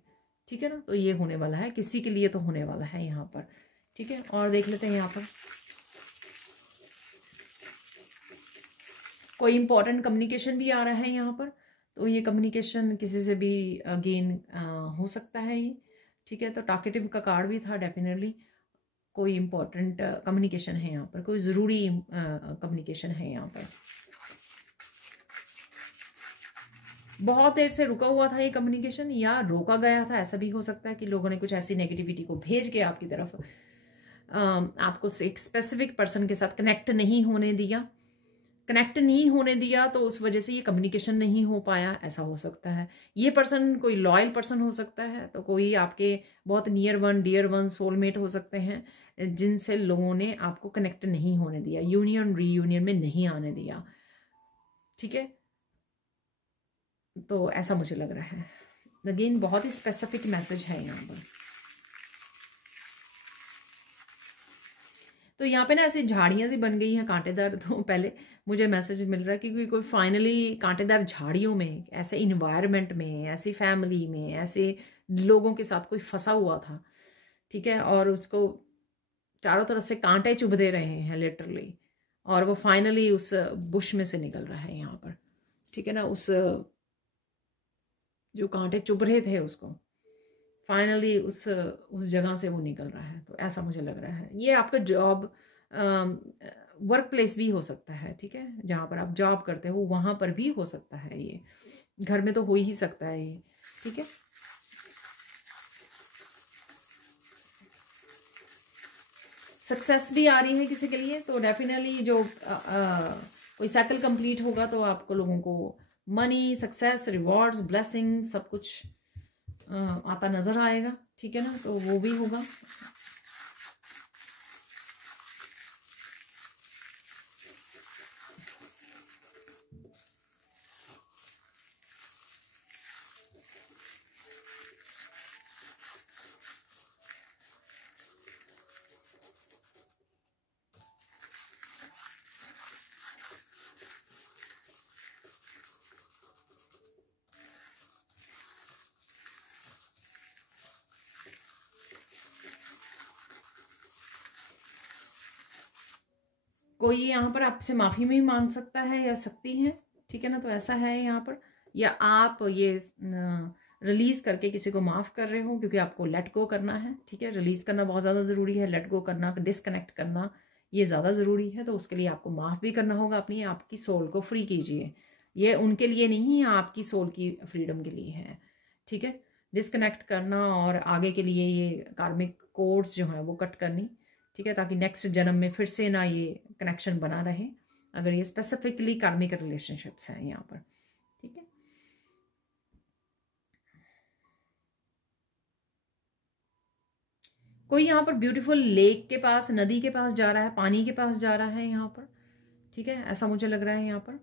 ठीक है ना। तो ये होने वाला है, किसी के लिए तो होने वाला है यहाँ पर, ठीक है। और देख लेते हैं यहाँ पर कोई इंपॉर्टेंट कम्युनिकेशन भी आ रहा है यहाँ पर। तो ये कम्युनिकेशन किसी से भी अगेन हो सकता है ये, ठीक है। तो टॉकेटिव का कार्ड भी था, डेफिनेटली कोई इंपॉर्टेंट कम्युनिकेशन है यहाँ पर, कोई ज़रूरी कम्युनिकेशन है यहाँ पर। बहुत देर से रुका हुआ था ये कम्युनिकेशन, या रोका गया था, ऐसा भी हो सकता है कि लोगों ने कुछ ऐसी नेगेटिविटी को भेज के आपकी तरफ आपको एक स्पेसिफिक पर्सन के साथ कनेक्ट नहीं होने दिया, कनेक्ट नहीं होने दिया, तो उस वजह से ये कम्युनिकेशन नहीं हो पाया, ऐसा हो सकता है। ये पर्सन कोई लॉयल पर्सन हो सकता है, तो कोई आपके बहुत near one, dear one, soulmate हो सकते हैं जिनसे लोगों ने आपको कनेक्ट नहीं होने दिया, यूनियन रीयूनियन में नहीं आने दिया। ठीक है, तो ऐसा मुझे लग रहा है। अगेन बहुत ही स्पेसिफिक मैसेज है यहाँ पर। तो यहाँ पे ना ऐसी झाड़ियाँ सी बन गई हैं कांटेदार, तो पहले मुझे मैसेज मिल रहा है कि कोई फाइनली कांटेदार झाड़ियों में, ऐसे इन्वायरमेंट में, ऐसी फैमिली में, ऐसे लोगों के साथ कोई फंसा हुआ था, ठीक है, और उसको चारों तरफ से कांटे चुभते रहे हैं लिटरली, और वो फाइनली उस बुश में से निकल रहा है यहाँ पर। ठीक है ना, उस जो कांटे चुभ रहे थे उसको फाइनली उस जगह से वो निकल रहा है। तो ऐसा मुझे लग रहा है। ये आपका जॉब वर्क प्लेस भी हो सकता है, ठीक है, जहाँ पर आप जॉब करते हो वहाँ पर भी हो सकता है, ये घर में तो हो ही सकता है ये। ठीक है, सक्सेस भी आ रही है किसी के लिए, तो डेफिनेटली जो कोई साइकिल कंप्लीट होगा तो आपको लोगों को मनी, सक्सेस, रिवॉर्ड्स, ब्लेसिंग सब कुछ आता नजर आएगा। ठीक है ना, तो वो भी होगा। कोई यहाँ पर आपसे माफ़ी भी मांग सकता है या सकती है। ठीक है ना, तो ऐसा है यहाँ पर, या आप ये रिलीज़ करके किसी को माफ़ कर रहे हो क्योंकि आपको लेट गो करना है। ठीक है, रिलीज़ करना बहुत ज़्यादा ज़रूरी है, लेट गो करना, डिसकनेक्ट करना ये ज़्यादा ज़रूरी है। तो उसके लिए आपको माफ़ भी करना होगा, अपनी आपकी सोल को फ्री कीजिए। ये उनके लिए नहीं, आपकी सोल की फ्रीडम के लिए है। ठीक है, डिसकनेक्ट करना और आगे के लिए ये कार्मिक कोड्स जो हैं वो कट करनी। ठीक है, ताकि नेक्स्ट जन्म में फिर से ना ये कनेक्शन बना रहे, अगर ये स्पेसिफिकली कार्मिक रिलेशनशिप्स हैं यहाँ पर। ठीक है, कोई यहाँ पर ब्यूटीफुल लेक के पास, नदी के पास जा रहा है, पानी के पास जा रहा है यहाँ पर। ठीक है, ऐसा मुझे लग रहा है यहाँ पर।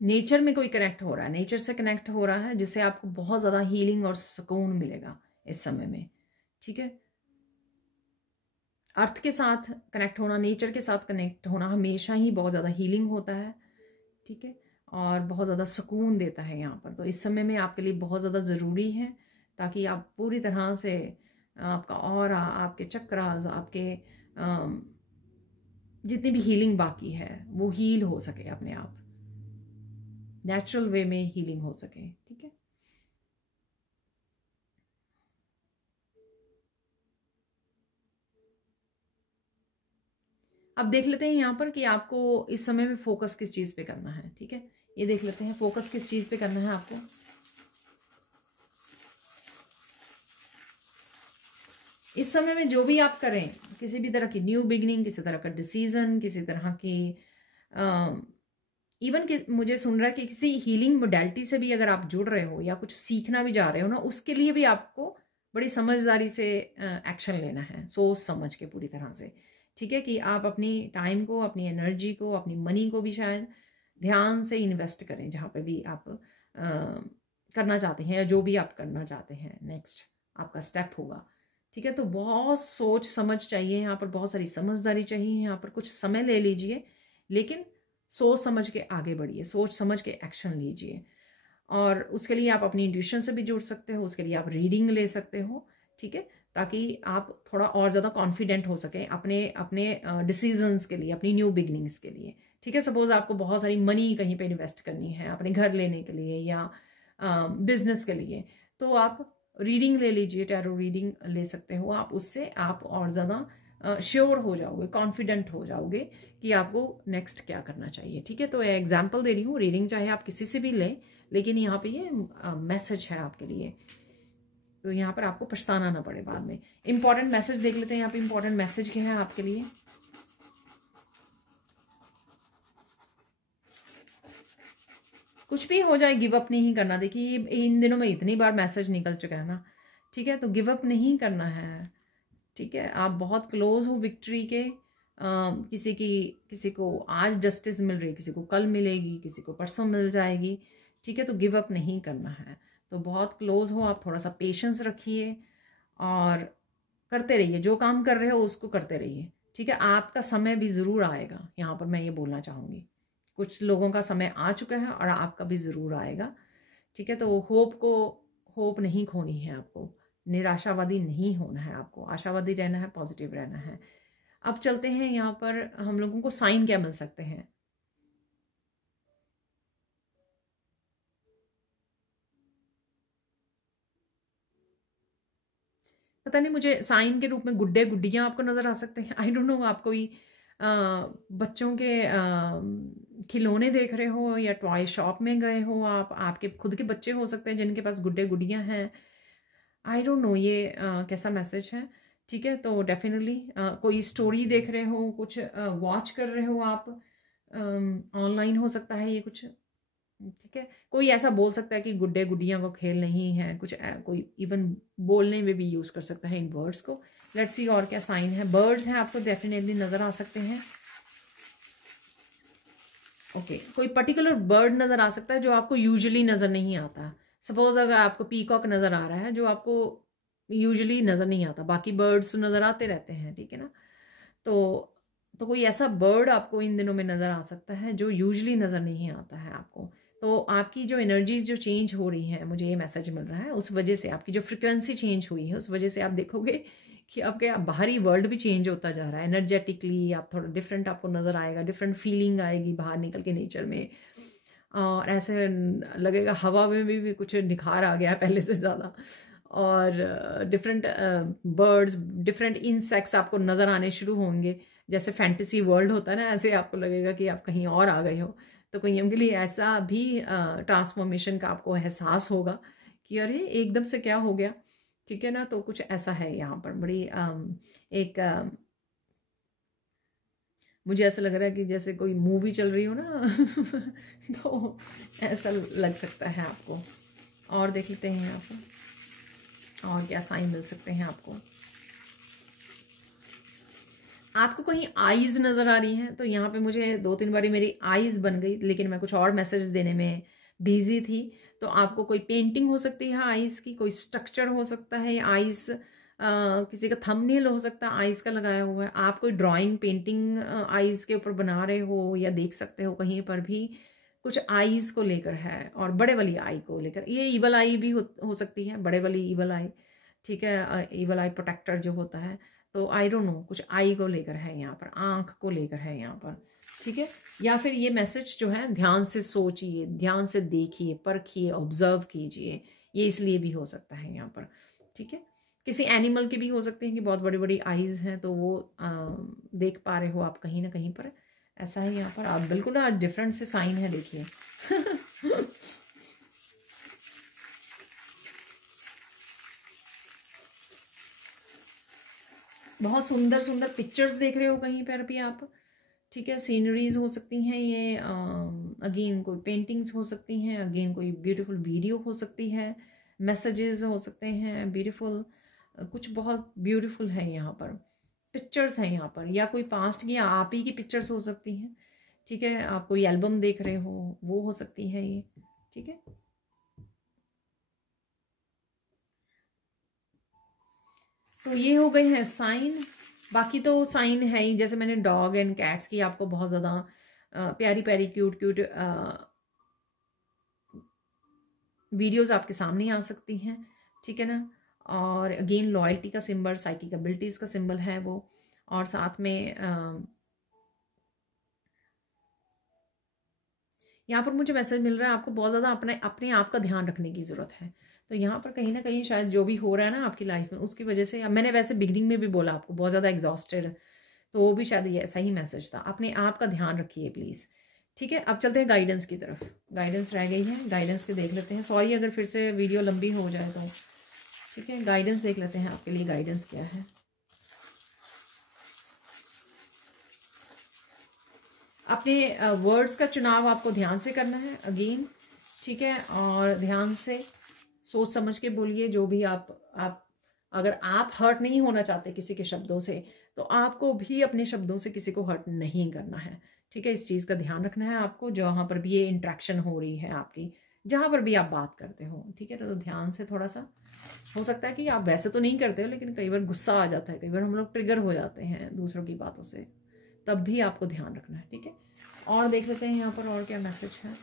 नेचर में कोई कनेक्ट हो रहा है, नेचर से कनेक्ट हो रहा है, जिससे आपको बहुत ज़्यादा हीलिंग और सुकून मिलेगा इस समय में। ठीक है, अर्थ के साथ कनेक्ट होना, नेचर के साथ कनेक्ट होना हमेशा ही बहुत ज़्यादा हीलिंग होता है। ठीक है, और बहुत ज़्यादा सुकून देता है यहाँ पर। तो इस समय में आपके लिए बहुत ज़्यादा ज़रूरी है, ताकि आप पूरी तरह से आपका ऑरा, आपके चक्रास, आपके जितनी भी हीलिंग बाकी है वो हील हो सके, अपने आप नेचुरल वे में हीलिंग हो सके। ठीक है, अब देख लेते हैं यहाँ पर कि आपको इस समय में फोकस किस चीज़ पे करना है। ठीक है, ये देख लेते हैं फोकस किस चीज़ पे करना है आपको। इस समय में जो भी आप करें, किसी भी तरह की न्यू बिगनिंग, किसी तरह का डिसीजन, किसी तरह की इवन कि मुझे सुन रहा है कि किसी हीलिंग मोडेलिटी से भी अगर आप जुड़ रहे हो या कुछ सीखना भी जा रहे हो ना, उसके लिए भी आपको बड़ी समझदारी से एक्शन लेना है, सोच समझ के पूरी तरह से। ठीक है, कि आप अपनी टाइम को, अपनी एनर्जी को, अपनी मनी को भी शायद ध्यान से इन्वेस्ट करें, जहाँ पे भी आप करना चाहते हैं या जो भी आप करना चाहते हैं नेक्स्ट आपका स्टेप होगा। ठीक है। तो बहुत सोच समझ चाहिए यहाँ पर, बहुत सारी समझदारी चाहिए यहाँ पर। कुछ समय ले लीजिए, लेकिन सोच समझ के आगे बढ़िए, सोच समझ के एक्शन लीजिए। और उसके लिए आप अपनी इंट्यूशन से भी जुड़ सकते हो, उसके लिए आप रीडिंग ले सकते हो, ठीक है, ताकि आप थोड़ा और ज़्यादा कॉन्फिडेंट हो सकें अपने अपने डिसीजंस के लिए, अपनी न्यू बिगनिंग्स के लिए, ठीक है। सपोज आपको बहुत सारी मनी कहीं पे इन्वेस्ट करनी है अपने घर लेने के लिए या बिजनेस के लिए, तो आप रीडिंग ले लीजिए, टैरो रीडिंग ले सकते हो आप। उससे आप और ज़्यादा श्योर हो जाओगे, कॉन्फिडेंट हो जाओगे कि आपको नेक्स्ट क्या करना चाहिए, ठीक है। तो एग्जाम्पल दे रही हूँ, रीडिंग चाहे आप किसी से भी लें, लेकिन यहाँ पे ये मैसेज है आपके लिए, तो यहाँ पर आपको पछताना ना पड़े बाद में। इंपॉर्टेंट मैसेज देख लेते हैं, यहाँ पे इंपॉर्टेंट मैसेज क्या है आपके लिए। कुछ भी हो जाए गिव अप नहीं करना। देखिए इन दिनों में इतनी बार मैसेज निकल चुका है ना, ठीक है, तो गिव अप नहीं करना है, ठीक है। आप बहुत क्लोज हो विक्ट्री के, किसी को आज जस्टिस मिल रही है, किसी को कल मिलेगी, किसी को परसों मिल जाएगी, ठीक है। तो गिव अप नहीं करना है, तो बहुत क्लोज हो आप, थोड़ा सा पेशेंस रखिए और करते रहिए, जो काम कर रहे हो उसको करते रहिए, ठीक है। आपका समय भी ज़रूर आएगा, यहाँ पर मैं ये बोलना चाहूँगी। कुछ लोगों का समय आ चुका है और आपका भी ज़रूर आएगा, ठीक है। तो होप नहीं खोनी है आपको, निराशावादी नहीं होना है आपको, आशावादी रहना है, पॉजिटिव रहना है। अब चलते हैं यहाँ पर, हम लोगों को साइन क्या मिल सकते हैं। पता नहीं, मुझे साइन के रूप में गुड्डे गुड्डियाँ आपको नज़र आ सकते हैं। आई डोंट नो, आप कोई बच्चों के खिलौने देख रहे हो या टॉय शॉप में गए हो, आप आपके खुद के बच्चे हो सकते हैं जिनके पास गुड्डे गुड्डियाँ हैं। आई डोंट नो ये कैसा मैसेज है, ठीक है। तो डेफिनेटली कोई स्टोरी देख रहे हो, कुछ वॉच कर रहे हो आप, ऑनलाइन हो सकता है ये कुछ, ठीक है। कोई ऐसा बोल सकता है कि गुड्डे गुड्डियाँ को खेल नहीं है, कुछ कोई इवन बोलने में भी यूज़ कर सकता है इन वर्ड्स को। लेट्स सी और क्या साइन है। बर्ड्स हैं आपको डेफिनेटली नज़र आ सकते हैं, ओके। कोई पर्टिकुलर बर्ड नज़र आ सकता है जो आपको यूजुअली नज़र नहीं आता। सपोज अगर आपको पीकॉक नज़र आ रहा है जो आपको यूजुअली नज़र नहीं आता, बाकी बर्ड्स नज़र आते रहते हैं, ठीक है ना। तो कोई ऐसा बर्ड आपको इन दिनों में नज़र आ सकता है जो यूजुअली नज़र नहीं आता है आपको। तो आपकी जो एनर्जीज जो चेंज हो रही हैं, मुझे ये मैसेज मिल रहा है, उस वजह से आपकी जो फ्रिक्वेंसी चेंज हुई है, उस वजह से आप देखोगे कि आपके बाहरी वर्ल्ड भी चेंज होता जा रहा है। एनर्जेटिकली आप थोड़ा डिफरेंट आपको नज़र आएगा, डिफरेंट फीलिंग आएगी बाहर निकल के नेचर में, और ऐसे लगेगा हवा में भी कुछ निखार आ गया है पहले से ज़्यादा। और डिफरेंट बर्ड्स, डिफरेंट इंसेक्ट्स आपको नज़र आने शुरू होंगे। जैसे फैंटेसी वर्ल्ड होता है ना, ऐसे आपको लगेगा कि आप कहीं और आ गए हो। तो कहीं के लिए ऐसा भी ट्रांसफॉर्मेशन का आपको एहसास होगा कि अरे एकदम से क्या हो गया, ठीक है ना। तो कुछ ऐसा है यहाँ पर, बड़ी एक मुझे ऐसा लग रहा है कि जैसे कोई मूवी चल रही हो ना तो ऐसा लग सकता है आपको। और देख लेते हैं यहाँ पर और क्या साइन मिल सकते हैं आपको। आपको कहीं आईज नज़र आ रही हैं, तो यहाँ पे मुझे 2-3 बारी मेरी आईज बन गई, लेकिन मैं कुछ और मैसेज देने में बिजी थी। तो आपको कोई पेंटिंग हो सकती है आईज की, कोई स्ट्रक्चर हो सकता है आईज, किसी का थंबनेल हो सकता है आईज का लगाया हुआ है। आप कोई ड्राइंग पेंटिंग आईज के ऊपर बना रहे हो या देख सकते हो कहीं पर भी कुछ आईज को लेकर है, और बड़े वाली आई को लेकर। ये ईवल आई भी हो सकती है, बड़े वाली ईवल आई, ठीक है, ईवल आई प्रोटेक्टर जो होता है। तो आई डोंट नो, कुछ आई को लेकर है यहाँ पर, आंख को लेकर है यहाँ पर, ठीक है। या फिर ये मैसेज जो है, ध्यान से सोचिए, ध्यान से देखिए, परखिए, ऑब्जर्व कीजिए, ये इसलिए भी हो सकता है यहाँ पर, ठीक है। किसी एनिमल की भी हो सकती हैं कि बहुत बड़ी बड़ी आईज हैं, तो वो देख पा रहे हो आप कहीं ना कहीं पर, ऐसा है यहाँ पर। आप बिल्कुल आज डिफरेंट से साइन है, देखिए बहुत सुंदर सुंदर पिक्चर्स देख रहे हो कहीं पर भी आप, ठीक है। सीनरीज हो सकती हैं ये, अगेन कोई पेंटिंग्स हो सकती हैं, अगेन कोई ब्यूटीफुल वीडियो हो सकती है, मैसेजेस हो सकते हैं ब्यूटीफुल, कुछ बहुत ब्यूटीफुल है यहाँ पर, पिक्चर्स हैं यहाँ पर, या कोई पास्ट की आप ही की पिक्चर्स हो सकती हैं, ठीक है। आप कोई एल्बम देख रहे हो, वो हो सकती है ये, ठीक है। तो ये हो गए हैं साइन। बाकी तो साइन है ही, जैसे मैंने डॉग एंड कैट्स की आपको बहुत ज़्यादा प्यारी प्यारी क्यूट क्यूट वीडियोस आपके सामने आ सकती हैं, ठीक है ना। और अगेन लॉयल्टी का सिंबल, साइकिक एबिलिटीज़ का सिंबल है वो। और साथ में यहाँ पर मुझे मैसेज मिल रहा है आपको बहुत ज़्यादा अपने अपने आप का ध्यान रखने की ज़रूरत है। तो यहाँ पर कहीं ना कहीं शायद जो भी हो रहा है ना आपकी लाइफ में, उसकी वजह से, अब मैंने वैसे बिगनिंग में भी बोला आपको बहुत ज़्यादा एग्जॉस्टेड, तो वो भी शायद ये ऐसा ही मैसेज था। अपने आप का ध्यान रखिए प्लीज़, ठीक है। अब चलते हैं गाइडेंस की तरफ। गाइडेंस रह गई है, गाइडेंस के देख लेते हैं। सॉरी अगर फिर से वीडियो लंबी हो जाए तो, ठीक है। गाइडेंस देख लेते हैं आपके लिए, गाइडेंस क्या है। अपने वर्ड्स का चुनाव आपको ध्यान से करना है अगेन, ठीक है। और ध्यान से सोच समझ के बोलिए जो भी आप अगर आप हर्ट नहीं होना चाहते किसी के शब्दों से, तो आपको भी अपने शब्दों से किसी को हर्ट नहीं करना है, ठीक है। इस चीज़ का ध्यान रखना है आपको, जहाँ पर भी ये इंट्रैक्शन हो रही है आपकी, जहाँ पर भी आप बात करते हो, ठीक है। तो ध्यान से थोड़ा सा, हो सकता है कि आप वैसे तो नहीं करते हो, लेकिन कई बार गुस्सा आ जाता है, कई बार हम लोग ट्रिगर हो जाते हैं दूसरों की बातों से, तब भी आपको ध्यान रखना है, ठीक है। और देख लेते हैं यहाँ पर और क्या मैसेज है।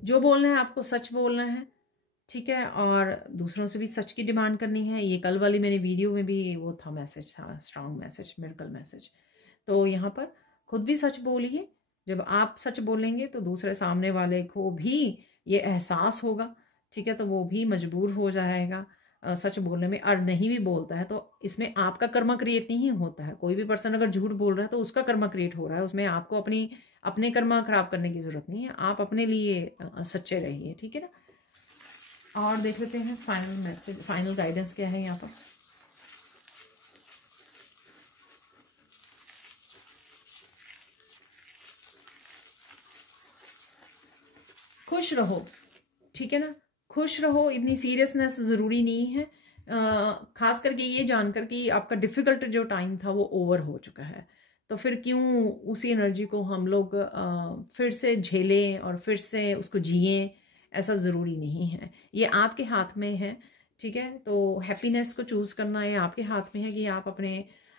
जो बोलना है आपको सच बोलना है, ठीक है। और दूसरों से भी सच की डिमांड करनी है। ये कल वाली मेरी वीडियो में भी वो था, मैसेज था, स्ट्रांग मैसेज, मिरेकल मैसेज। तो यहाँ पर खुद भी सच बोलिए। जब आप सच बोलेंगे तो दूसरे सामने वाले को भी ये एहसास होगा, ठीक है। तो वो भी मजबूर हो जाएगा सच बोलने में। और नहीं भी बोलता है तो इसमें आपका कर्मा क्रिएट नहीं होता है। कोई भी पर्सन अगर झूठ बोल रहा है तो उसका कर्मा क्रिएट हो रहा है, उसमें आपको अपने कर्मा खराब करने की जरूरत नहीं है। आप अपने लिए सच्चे रहिए, ठीक है ना। और देख लेते हैं फाइनल मैसेज, फाइनल गाइडेंस क्या है यहाँ पर। खुश रहो, ठीक है ना, खुश रहो। इतनी सीरियसनेस ज़रूरी नहीं है। खास करके ये जानकर कि आपका डिफ़िकल्ट जो टाइम था वो ओवर हो चुका है, तो फिर क्यों उसी एनर्जी को हम लोग फिर से झेलें और फिर से उसको जिएं, ऐसा ज़रूरी नहीं है। ये आपके हाथ में है, ठीक है। तो हैप्पीनेस को चूज़ करना ये आपके हाथ में है कि आप अपने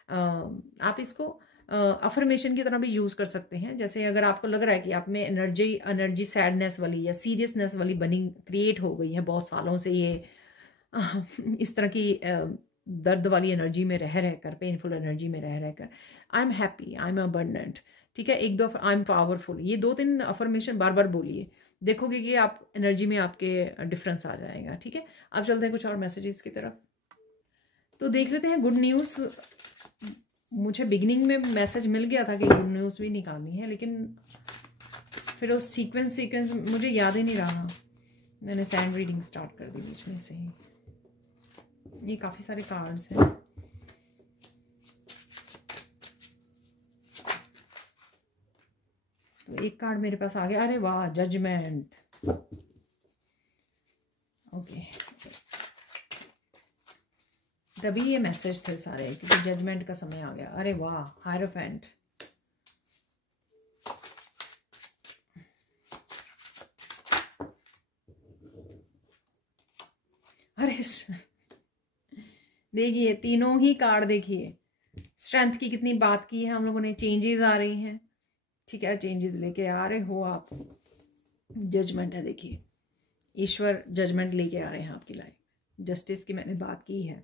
आप इसको अफर्मेशन की तरह भी यूज़ कर सकते हैं। जैसे अगर आपको लग रहा है कि आप में एनर्जी सैडनेस वाली या सीरियसनेस वाली बनी क्रिएट हो गई है बहुत सालों से, ये इस तरह की दर्द वाली एनर्जी में रह रहकर, पेनफुल एनर्जी में रह रहकर, I am happy, I am abundant, ठीक है। एक दो आई एम पावरफुल, ये 2-3 अफर्मेशन बार बार बोलिए, देखोगे कि आप एनर्जी में आपके डिफरेंस आ जाएगा, ठीक है। अब चलते हैं कुछ और मैसेजेस की तरफ। तो देख लेते हैं गुड न्यूज़। मुझे बिगिनिंग में मैसेज मिल गया था कि गुड न्यूज़ भी निकालनी है, लेकिन फिर वो सीक्वेंस मुझे याद ही नहीं रहा, मैंने सैंड रीडिंग स्टार्ट कर दी बीच में से ही। ये काफ़ी सारे कार्ड्स हैं। तो एक कार्ड मेरे पास आ गया, अरे वाह, जजमेंट। ओके, तभी ये मैसेज थे सारे, क्योंकि जजमेंट का समय आ गया। अरे वाह, हायरोफेंट। अरे देखिए तीनों ही कार्ड, देखिए स्ट्रेंथ की कितनी बात की है हम लोगों ने। चेंजेस आ रही हैं, ठीक है, चेंजेस लेके आ रहे हो आप। जजमेंट है, देखिए ईश्वर जजमेंट लेके आ रहे हैं आपकी लाइफ। जस्टिस की मैंने बात की है।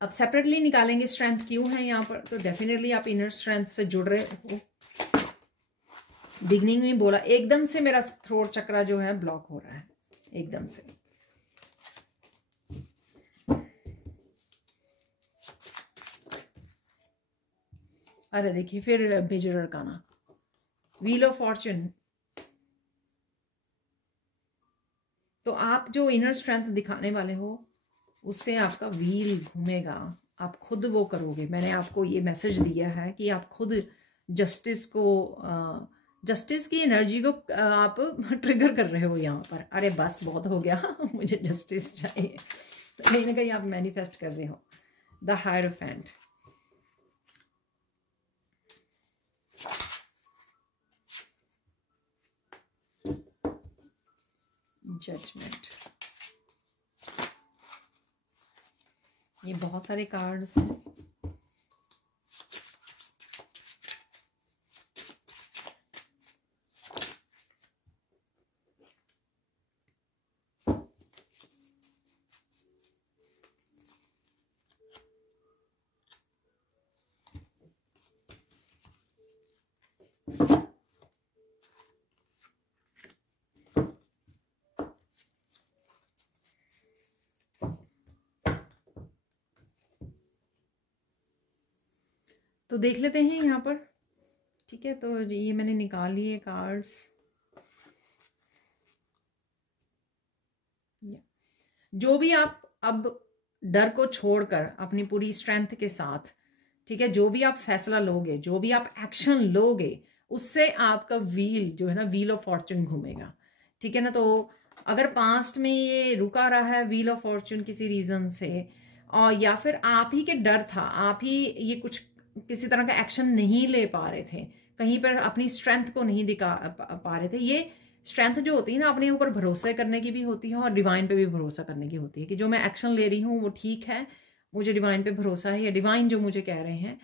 अब सेपरेटली निकालेंगे स्ट्रेंथ क्यों है यहाँ पर, तो डेफिनेटली आप इनर स्ट्रेंथ से जुड़ रहे हो। बिगनिंग में बोला एकदम से मेरा थ्रोट चक्रा जो है ब्लॉक हो रहा है एकदम से। अरे देखिए फिर major arcana, wheel of fortune. तो आप जो इनर स्ट्रेंथ दिखाने वाले हो उससे आपका व्हील घूमेगा, आप खुद वो करोगे। मैंने आपको ये मैसेज दिया है कि आप खुद जस्टिस को, जस्टिस की एनर्जी को आप ट्रिगर कर रहे हो यहाँ पर। अरे बस बहुत हो गया मुझे जस्टिस चाहिए। तो कहीं ना कहीं आप मैनिफेस्ट कर रहे हो द हायरोफेंट। जजमेंट, ये बहुत सारे कार्ड्स हैं। तो देख लेते हैं यहाँ पर, ठीक है। तो ये मैंने निकाल लिए कार्ड्स। जो भी आप अब डर को छोड़कर अपनी पूरी स्ट्रेंथ के साथ, ठीक है, जो भी आप फैसला लोगे, जो भी आप एक्शन लोगे, उससे आपका व्हील जो है ना, व्हील ऑफ फॉर्चून घूमेगा, ठीक है ना। तो अगर पास्ट में ये रुका रहा है व्हील ऑफ फॉर्चून किसी रीजन से, और या फिर आप ही के डर था, आप ही ये कुछ किसी तरह का एक्शन नहीं ले पा रहे थे, कहीं पर अपनी स्ट्रेंथ को नहीं दिखा पा रहे थे। ये स्ट्रेंथ जो होती है ना, अपने ऊपर भरोसा करने की भी होती है और डिवाइन पे भी भरोसा करने की होती है कि जो मैं एक्शन ले रही हूँ वो ठीक है, मुझे डिवाइन पे भरोसा है, या डिवाइन जो मुझे कह रहे हैं,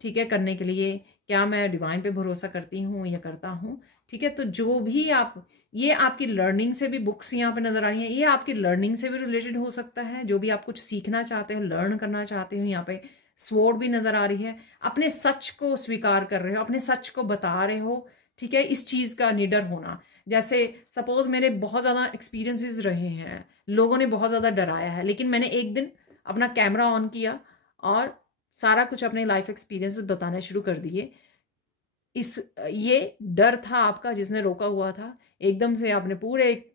ठीक है, करने के लिए, क्या मैं डिवाइन पे भरोसा करती हूँ या करता हूँ, ठीक है। तो जो भी आप, ये आपकी लर्निंग से भी, बुक्स यहाँ पे नजर आ रही हैं, ये आपकी लर्निंग से भी रिलेटेड हो सकता है। जो भी आप कुछ सीखना चाहते हो, लर्न करना चाहते हो, यहाँ पे स्वॉर्ड भी नजर आ रही है। अपने सच को स्वीकार कर रहे हो, अपने सच को बता रहे हो, ठीक है। इस चीज का निडर होना, जैसे सपोज मेरे बहुत ज्यादा एक्सपीरियंसेस रहे हैं, लोगों ने बहुत ज्यादा डराया है, लेकिन मैंने एक दिन अपना कैमरा ऑन किया और सारा कुछ अपने लाइफ एक्सपीरियंसेस बताना शुरू कर दिए। ये डर था आपका जिसने रोका हुआ था, एकदम से आपने पूरे,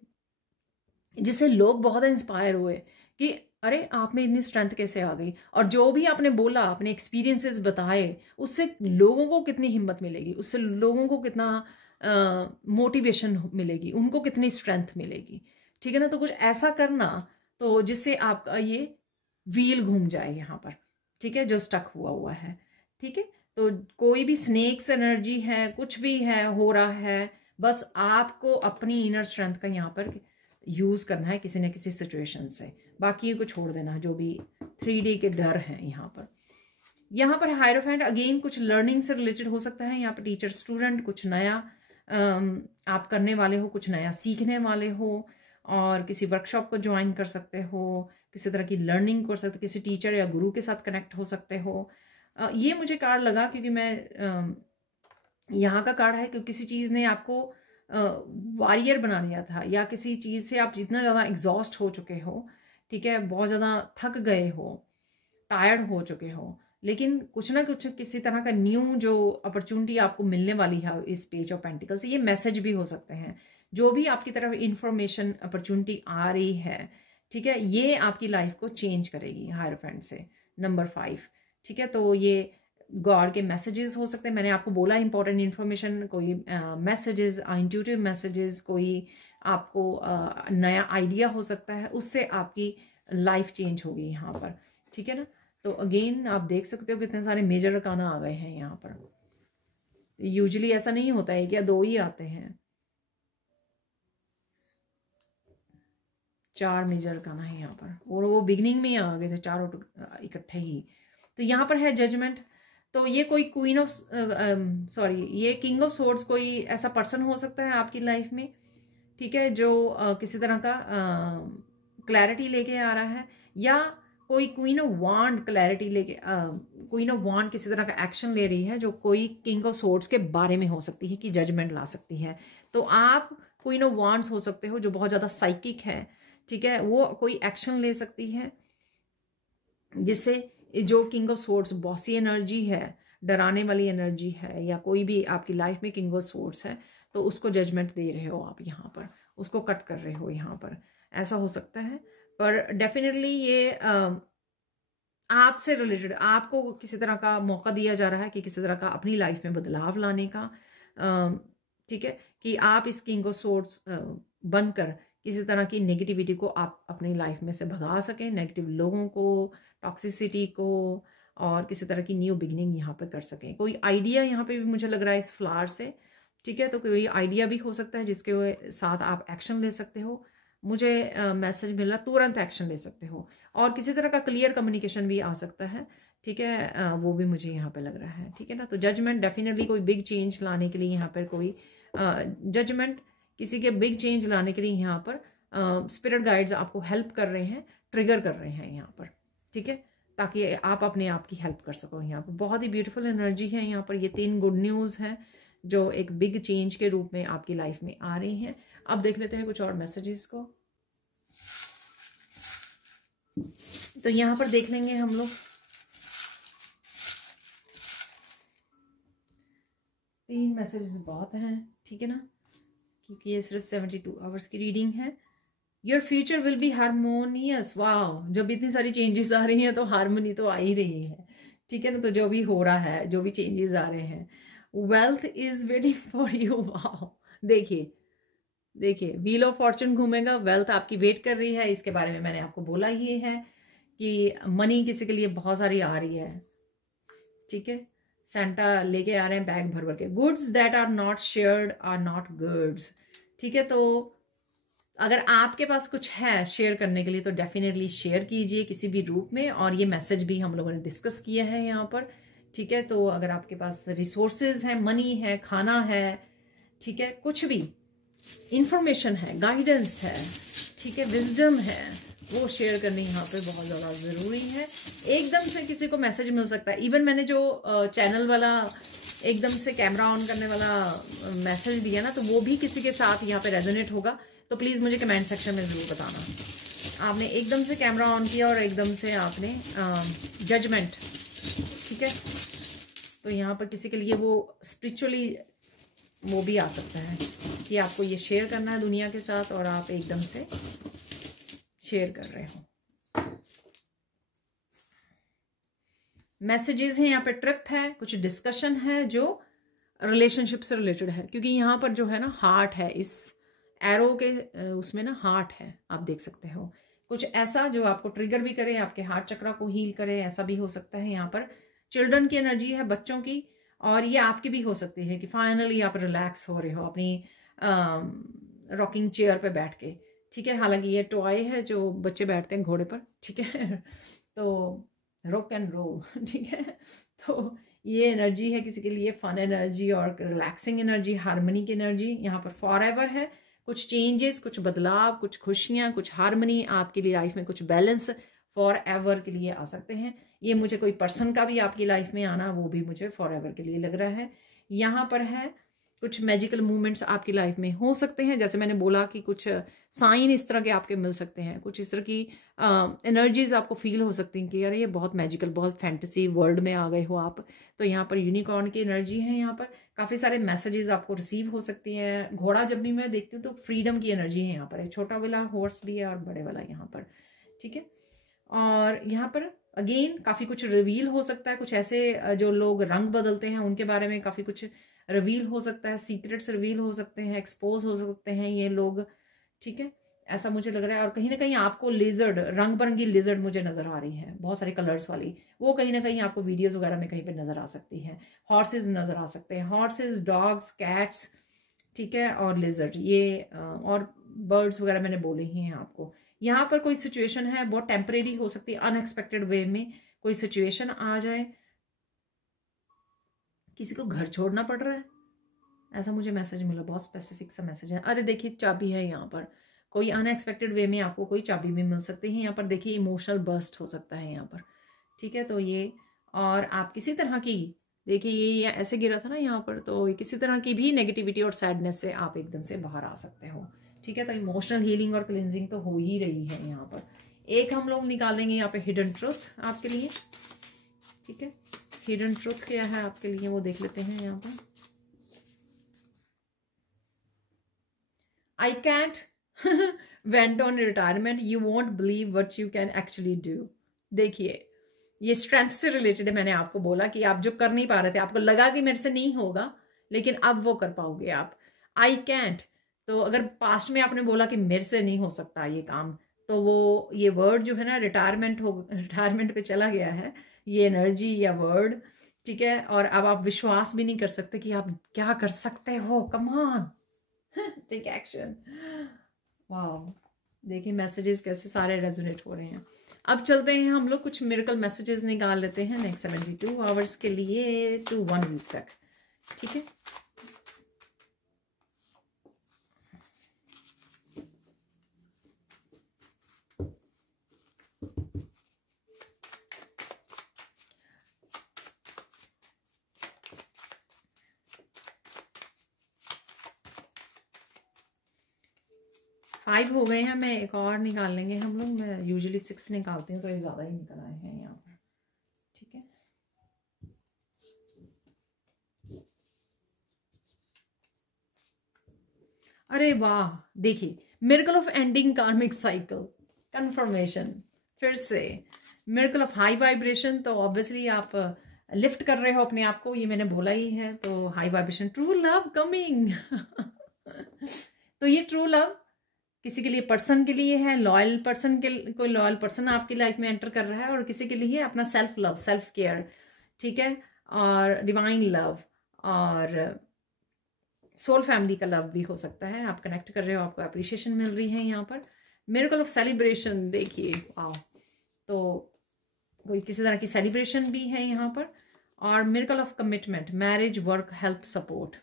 जिससे लोग बहुत इंस्पायर हुए कि अरे आप में इतनी स्ट्रेंथ कैसे आ गई। और जो भी आपने बोला, अपने एक्सपीरियंसेस बताए, उससे लोगों को कितनी हिम्मत मिलेगी, उससे लोगों को कितना मोटिवेशन मिलेगी, उनको कितनी स्ट्रेंथ मिलेगी, ठीक है ना। तो कुछ ऐसा करना तो जिससे आपका ये व्हील घूम जाए यहाँ पर, ठीक है, जो स्टक हुआ हुआ है, ठीक है। तो कोई भी स्नेक्स एनर्जी है, कुछ भी है हो रहा है, बस आपको अपनी इनर स्ट्रेंथ का यहाँ पर यूज करना है किसी न किसी सिचुएशन से, बाकी को छोड़ देना जो भी 3D के डर हैं। यहाँ पर हायरोफेंट अगेन कुछ लर्निंग से रिलेटेड हो सकता है। यहाँ पर टीचर स्टूडेंट, कुछ नया आप करने वाले हो, कुछ नया सीखने वाले हो, और किसी वर्कशॉप को ज्वाइन कर सकते हो, किसी तरह की लर्निंग कर सकते हो, किसी टीचर या गुरु के साथ कनेक्ट हो सकते हो। ये मुझे कार्ड लगा क्योंकि मैं यहाँ का कार्ड है कि किसी चीज़ ने आपको वॉरियर बना दिया था, या किसी चीज़ से आप जितना ज़्यादा एग्जॉस्ट हो चुके हो, ठीक है, बहुत ज़्यादा थक गए हो, टायर्ड हो चुके हो, लेकिन कुछ ना कुछ किसी तरह का न्यू जो अपॉर्चुनिटी आपको मिलने वाली है इस पेज ऑफ पेंटिकल से। ये मैसेज भी हो सकते हैं, जो भी आपकी तरफ इंफॉर्मेशन अपॉर्चुनिटी आ रही है, ठीक है, ये आपकी लाइफ को चेंज करेगी। हायरोफेंट से नंबर 5, ठीक है। तो ये गॉड के मैसेजेस हो सकते हैं, मैंने आपको बोला इंपॉर्टेंट इन्फॉर्मेशन, कोई मैसेजेस, इंट्यूटिव मैसेजेस, कोई आपको नया आइडिया हो सकता है, उससे आपकी लाइफ चेंज होगी यहाँ पर, ठीक है ना। तो अगेन आप देख सकते हो कितने सारे मेजर अरकाना आ गए हैं यहाँ पर। यूजुअली ऐसा नहीं होता है, क्या 2 ही आते हैं, 4 मेजर अरकाना है यहाँ पर, और वो बिगिनिंग में ही आ गए थे चारों इकट्ठे ही। तो यहाँ पर है जजमेंट। तो ये कोई क्वीन ऑफ ये किंग ऑफ सोर्ड्स, कोई ऐसा पर्सन हो सकता है आपकी लाइफ में, ठीक है, जो किसी तरह का क्लैरिटी लेके आ रहा है, या कोई क्वीन ऑफ वांड क्लैरिटी लेके, क्वीन ऑफ वांड किसी तरह का एक्शन ले रही है, जो कोई किंग ऑफ सोर्ड्स के बारे में हो सकती है कि जजमेंट ला सकती है। तो आप क्वीन ऑफ वांड्स हो सकते हो, जो बहुत ज़्यादा साइकिक है, ठीक है, वो कोई एक्शन ले सकती है जिससे जो king of swords bossy energy है, डराने वाली एनर्जी है, या कोई भी आपकी लाइफ में किंग ऑफ सोर्ड्स है, तो उसको जजमेंट दे रहे हो आप यहाँ पर, उसको कट कर रहे हो यहाँ पर, ऐसा हो सकता है। पर डेफिनेटली ये आपसे रिलेटेड, आपको किसी तरह का मौका दिया जा रहा है कि किसी तरह का अपनी लाइफ में बदलाव लाने का, ठीक है, कि आप इस किंग ऑफ सोर्ड्स बनकर किसी तरह की नेगेटिविटी को आप अपनी लाइफ में से भगा सकें, नेगेटिव लोगों को, टॉक्सिसिटी को, और किसी तरह की न्यू बिगिनिंग यहाँ पे कर सकें। कोई आइडिया यहाँ पे भी मुझे लग रहा है इस फ्लावर से, ठीक है, तो कोई आइडिया भी हो सकता है जिसके साथ आप एक्शन ले सकते हो। मुझे मैसेज मिल रहा, तुरंत एक्शन ले सकते हो। और किसी तरह का क्लियर कम्युनिकेशन भी आ सकता है, ठीक है, वो भी मुझे यहाँ पे लग रहा है, ठीक है ना। तो जजमेंट डेफिनेटली कोई बिग चेंज लाने के लिए यहाँ पर कोई जजमेंट, किसी के बिग चेंज लाने के लिए यहाँ पर स्पिरिट गाइड्स आपको हेल्प कर रहे हैं, ट्रिगर कर रहे हैं यहाँ पर, ठीक है, ताकि आप अपने आप की हेल्प कर सको। यहाँ पर बहुत ही ब्यूटीफुल एनर्जी है। यहाँ पर ये 3 गुड न्यूज़ हैं जो एक बिग चेंज के रूप में आपकी लाइफ में आ रही हैं। अब देख लेते हैं कुछ और मैसेजेस को। तो यहाँ पर देख लेंगे हम लोग 3 मैसेजेस बहुत हैं, ठीक है ना, क्योंकि ये सिर्फ 72 आवर्स की रीडिंग है। Your future will be harmonious. वाह, जब इतनी सारी चेंजेस आ रही हैं तो हारमोनी तो आ ही रही है, ठीक है ना। तो जो भी हो रहा है, जो भी चेंजेस आ रहे हैं, wealth is waiting for you. वाह, देखिए देखिए, व्हील ऑफ फॉर्चून घूमेगा, वेल्थ आपकी वेट कर रही है। इसके बारे में मैंने आपको बोला ही है कि मनी किसी के लिए बहुत सारी आ रही है, ठीक है। सेंटा लेके आ रहे हैं बैग भर भर के। Goods that are not shared are not goods, ठीक है। तो अगर आपके पास कुछ है शेयर करने के लिए तो डेफिनेटली शेयर कीजिए किसी भी रूप में। और ये मैसेज भी हम लोगों ने डिस्कस किया है यहाँ पर, ठीक है। तो अगर आपके पास रिसोर्सेज है, मनी है, खाना है, ठीक है, कुछ भी इंफॉर्मेशन है, गाइडेंस है, ठीक है, विजडम है, वो शेयर करनी यहाँ पे बहुत ज़्यादा ज़रूरी है। एकदम से किसी को मैसेज मिल सकता है। इवन मैंने जो चैनल वाला एकदम से कैमरा ऑन करने वाला मैसेज दिया ना, तो वो भी किसी के साथ यहाँ पे रेजोनेट होगा। तो प्लीज़ मुझे कमेंट सेक्शन में ज़रूर बताना। आपने एकदम से कैमरा ऑन किया और एकदम से आपने जजमेंट, ठीक है। तो यहाँ पर किसी के लिए वो स्पिरिचुअली वो भी आ सकता है कि आपको ये शेयर करना है दुनिया के साथ और आप एकदम से शेयर कर रहे हो। मैसेजेस हैं यहाँ पे, ट्रिप है, कुछ डिस्कशन है जो रिलेशनशिप से रिलेटेड है, क्योंकि यहाँ पर जो है ना हार्ट है, इस एरो के उसमें ना हार्ट है, आप देख सकते हो। कुछ ऐसा जो आपको ट्रिगर भी करे, आपके हार्ट चक्रा को हील करे, ऐसा भी हो सकता है। यहाँ पर चिल्ड्रन की एनर्जी है, बच्चों की, और ये आपकी भी हो सकती है कि फाइनली आप रिलैक्स हो रहे हो अपनी रॉकिंग चेयर पे बैठ के, ठीक है। हालांकि ये टॉय है जो बच्चे बैठते हैं घोड़े पर, ठीक है। तो रॉक एंड रोल, ठीक है। तो ये एनर्जी है किसी के लिए फन एनर्जी और रिलैक्सिंग एनर्जी, हार्मनी की एनर्जी यहाँ पर फॉर एवर है। कुछ चेंजेस, कुछ बदलाव, कुछ खुशियाँ, कुछ हार्मनी आपके लिए लाइफ में, कुछ बैलेंस फॉर एवर के लिए आ सकते हैं। ये मुझे कोई पर्सन का भी आपकी लाइफ में आना, वो भी मुझे फॉर एवर के लिए लग रहा है। यहाँ पर है कुछ मैजिकल मूवमेंट्स आपकी लाइफ में हो सकते हैं, जैसे मैंने बोला कि कुछ साइन इस तरह के आपके मिल सकते हैं, कुछ इस तरह की एनर्जीज आपको फील हो सकती हैं कि यार ये बहुत मैजिकल, बहुत फैंटेसी वर्ल्ड में आ गए हो आप। तो यहाँ पर यूनिकॉर्न की एनर्जी है। यहाँ पर काफ़ी सारे मैसेजेस आपको रिसीव हो सकती हैं। घोड़ा जब भी मैं देखती हूँ तो फ्रीडम की एनर्जी है यहाँ पर। एक छोटा वाला हॉर्स भी है और बड़े वाला यहाँ पर, ठीक है। और यहाँ पर अगेन काफ़ी कुछ रिवील हो सकता है। कुछ ऐसे जो लोग रंग बदलते हैं उनके बारे में काफ़ी कुछ रिवील हो सकता है, सीक्रेट्स रिवील हो सकते हैं, एक्सपोज हो सकते हैं ये लोग, ठीक है, ऐसा मुझे लग रहा है। और कहीं ना कहीं आपको लिजर्ड, रंग बिरंगी लिजर्ड मुझे नज़र आ रही है, बहुत सारे कलर्स वाली, वो कहीं ना कहीं आपको वीडियोस वगैरह में कहीं पे नज़र आ सकती है। हॉर्सेस नज़र आ सकते हैं, हॉर्सेस, डॉग्स, कैट्स, ठीक है, और लिजर्ड, ये और बर्ड्स वगैरह मैंने बोले ही हैं आपको। यहाँ पर कोई सिचुएशन है बहुत टेम्परेरी हो सकती है, अनएक्सपेक्टेड वे में कोई सिचुएशन आ जाए, किसी को घर छोड़ना पड़ रहा है, ऐसा मुझे मैसेज मिला, बहुत स्पेसिफिक सा मैसेज है। अरे देखिए चाबी है यहाँ पर, कोई अनएक्सपेक्टेड वे में आपको कोई चाबी भी मिल सकती है। यहाँ पर देखिए इमोशनल बर्स्ट हो सकता है यहाँ पर, ठीक है। तो ये, और आप किसी तरह की, देखिए ये ऐसे गिरा था ना यहाँ पर, तो किसी तरह की भी नेगेटिविटी और सैडनेस से आप एकदम से बाहर आ सकते हो, ठीक है। तो इमोशनल हीलिंग और क्लिनजिंग तो हो ही रही है यहाँ पर। एक हम लोग निकालेंगे यहाँ पे हिडन ट्रुथ आपके लिए, ठीक है। हिडन ट्रुथ क्या है आपके लिए वो देख लेते हैं यहाँ पर। I can't went on retirement, you won't believe what you can actually do। देखिए ये स्ट्रेंथ से रिलेटेड है। मैंने आपको बोला कि आप जो कर नहीं पा रहे थे, आपको लगा कि मेरे से नहीं होगा, लेकिन अब वो कर पाओगे आप। I can't, तो अगर पास्ट में आपने बोला कि मेरे से नहीं हो सकता ये काम, तो वो ये वर्ड जो है ना रिटायरमेंट पे चला गया है, ये एनर्जी या वर्ड, ठीक है। और अब आप विश्वास भी नहीं कर सकते कि आप क्या कर सकते हो। Come on, take action. Wow, देखिए मैसेजेस कैसे सारे रेजोनेट हो रहे हैं। अब चलते हैं हम लोग कुछ मिरेकल मैसेजेस निकाल लेते हैं नेक्स्ट 72 आवर्स के लिए टू 1 वीक तक, ठीक है। फाइव हो गए हैं, मैं एक और निकाल लेंगे हम लोग। मैं यूजुअली 6 निकालती हूँ तो ये ज़्यादा ही निकल आए हैं यहाँ पर, ठीक है। अरे वाह, देखिए मिरेकल ऑफ एंडिंग कार्मिक साइकिल कंफर्मेशन। फिर से मिरेकल ऑफ हाई वाइब्रेशन, तो ऑब्वियसली आप लिफ्ट कर रहे हो अपने आप को, ये मैंने बोला ही है। तो high vibration, true love coming तो ये ट्रू लव किसी के लिए पर्सन के लिए है, लॉयल पर्सन के, कोई लॉयल पर्सन आपकी लाइफ में एंटर कर रहा है, और किसी के लिए अपना सेल्फ लव, सेल्फ केयर, ठीक है, और डिवाइन लव और सोल फैमिली का लव भी हो सकता है। आप कनेक्ट कर रहे हो, आपको अप्रिशिएशन मिल रही है यहाँ पर। मिरेकल ऑफ सेलिब्रेशन, देखिए वाह, तो कोई किसी तरह की सेलिब्रेशन भी है यहाँ पर। और miracle of commitment, marriage, work, help, support,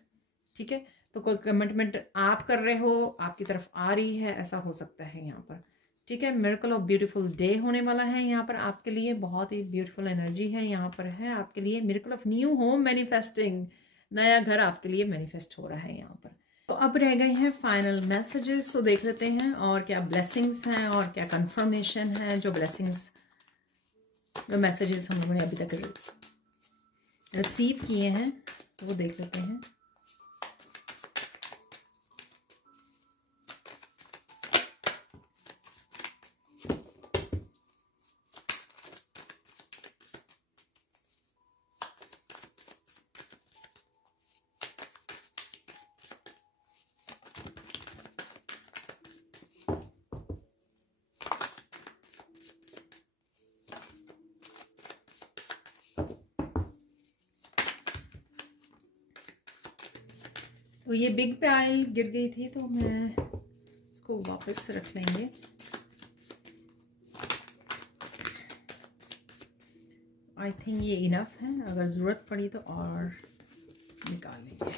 ठीक है। तो कोई कमिटमेंट आप कर रहे हो, आपकी तरफ आ रही है, ऐसा हो सकता है यहाँ पर, ठीक है। मिरेकल ऑफ ब्यूटीफुल डे होने वाला है यहाँ पर आपके लिए, बहुत ही ब्यूटीफुल एनर्जी है यहाँ पर है आपके लिए। Miracle of new home manifesting, नया घर आपके लिए मैनिफेस्ट हो रहा है यहाँ पर। तो अब रह गए हैं फाइनल मैसेजेस, तो देख लेते हैं और क्या ब्लेसिंग्स हैं और क्या कंफर्मेशन है। जो ब्लेसिंग्स, जो मैसेजेस हम लोगों ने अभी तक रिसीव किए हैं तो वो देख लेते हैं। तो ये बिग पाइल गिर गई थी तो मैं इसको वापस रख लेंगे। आई थिंक ये इनफ है, अगर ज़रूरत पड़ी तो और निकाल लेंगे।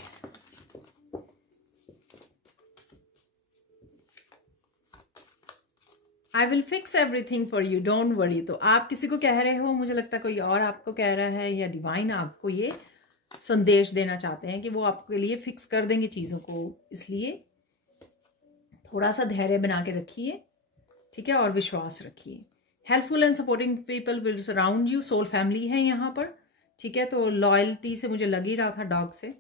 I will fix everything for you, don't worry. तो आप किसी को कह रहे हो, मुझे लगता है कोई और आपको कह रहा है, या डिवाइन आपको ये संदेश देना चाहते हैं कि वो आपके लिए फिक्स कर देंगे चीज़ों को। इसलिए थोड़ा सा धैर्य बना के रखिए, ठीक है, और विश्वास रखिए। Helpful and supporting people will surround you, soul family है यहाँ पर, ठीक है। तो लॉयल्टी से मुझे लग ही रहा था, डॉग से।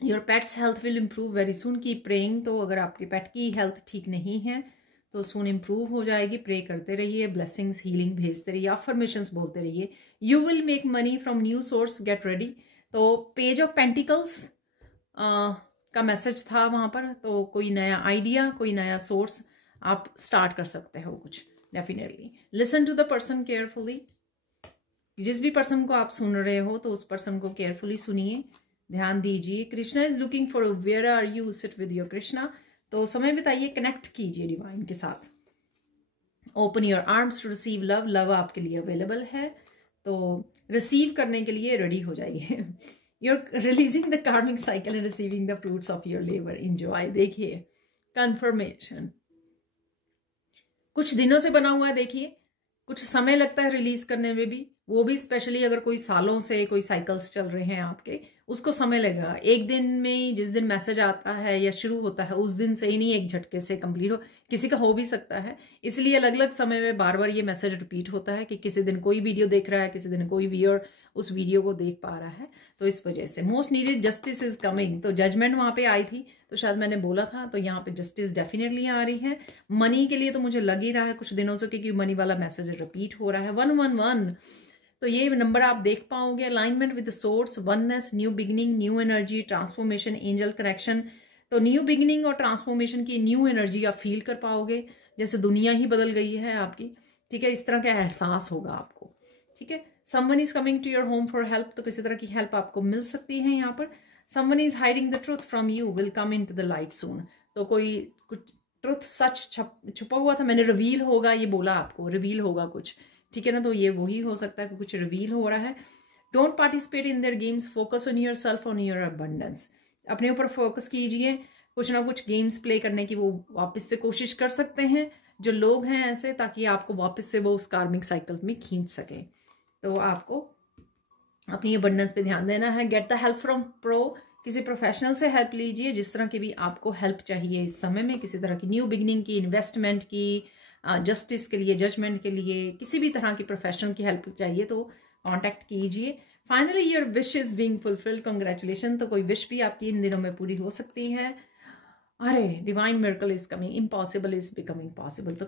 Your pets health will improve very soon, keep praying. तो अगर आपके पेट की हेल्थ ठीक नहीं है तो सून इम्प्रूव हो जाएगी, प्रे करते रहिए, ब्लेसिंग्स हीलिंग भेजते रहिए, अफर्मेशंस बोलते रहिए। You will make money from new source, get ready. तो पेज ऑफ पेंटिकल्स का मैसेज था वहाँ पर, तो कोई नया आइडिया, कोई नया सोर्स आप स्टार्ट कर सकते हो कुछ, definitely. Listen to the person carefully, जिस भी पर्सन को आप सुन रहे हो तो उस पर्सन को केयरफुली सुनिए, ध्यान दीजिए। Krishna is looking for, where are you, sit with your Krishna. तो समय बिताइए, कनेक्ट कीजिए डिवाइन के साथ। Open your arms to receive love, love आपके लिए अवेलेबल है, तो रिसीव करने के लिए रेडी हो जाइए। You're releasing the karmic cycle and receiving the fruits of your labour, enjoy. देखिए कंफर्मेशन कुछ दिनों से बना हुआ है, देखिए कुछ समय लगता है रिलीज करने में भी, वो भी स्पेशली अगर कोई सालों से कोई साइकिल्स चल रहे हैं आपके, उसको समय लगेगा। एक दिन में जिस दिन मैसेज आता है या शुरू होता है उस दिन से ही नहीं एक झटके से कंप्लीट हो, किसी का हो भी सकता है। इसलिए अलग अलग समय में बार बार ये मैसेज रिपीट होता है कि किसी दिन कोई वीडियो देख रहा है, किसी दिन कोई व्यूअर उस वीडियो को देख पा रहा है। तो इस वजह से most needed justice is coming. तो जजमेंट वहाँ पे आई थी तो शायद मैंने बोला था, तो यहाँ पे जस्टिस डेफिनेटली आ रही है। मनी के लिए तो मुझे लग ही रहा है कुछ दिनों से, क्योंकि मनी वाला मैसेज रिपीट हो रहा है, 111। तो ये नंबर आप देख पाओगे। Alignment with the source, oneness, new beginning, new energy, transformation, angel connection. तो न्यू बिगिनिंग और ट्रांसफॉर्मेशन की न्यू एनर्जी आप फील कर पाओगे, जैसे दुनिया ही बदल गई है आपकी, ठीक है। इस तरह का एहसास होगा आपको, ठीक है। Someone is coming to your home for help, तो किसी तरह की हेल्प आपको मिल सकती है यहाँ पर। Someone is hiding the truth from you, will come into the light soon. तो कोई कुछ ट्रुथ सच छुपा हुआ था, मैंने रिवील होगा ये बोला आपको, रिवील होगा कुछ, ठीक है ना, तो ये वही हो सकता है कि कुछ रिवील हो रहा है। Don't participate in their games, focus on your self, on your abundance. अपने ऊपर फोकस कीजिए, कुछ ना कुछ गेम्स प्ले करने की वो वापस से कोशिश कर सकते हैं जो लोग हैं ऐसे, ताकि आपको वापस से वो उस कार्मिक साइकिल में खींच सकें। तो आपको अपनी अबंडेंस पे ध्यान देना है। Get the help from pro, किसी प्रोफेशनल से हेल्प लीजिए, जिस तरह की भी आपको हेल्प चाहिए इस समय में, किसी तरह की न्यू बिगनिंग की, इन्वेस्टमेंट की, जस्टिस के लिए, जजमेंट के लिए, किसी भी तरह की प्रोफेशनल की हेल्प चाहिए तो कांटेक्ट कीजिए। Finally your wish is being fulfilled, congratulation. तो कोई विश भी आपकी इन दिनों में पूरी हो सकती है। अरे divine miracle is coming, impossible is becoming possible. तो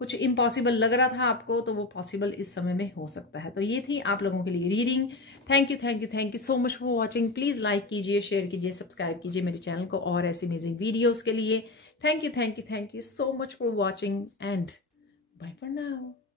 कुछ इम्पॉसिबल लग रहा था आपको, तो वो पॉसिबल इस समय में हो सकता है। तो ये थी आप लोगों के लिए reading. Thank you so much for watching. Please like कीजिए, शेयर कीजिए, सब्सक्राइब कीजिए मेरे चैनल को और ऐसी अमेजिंग वीडियोज़ के लिए। Thank you so much for watching and bye for now.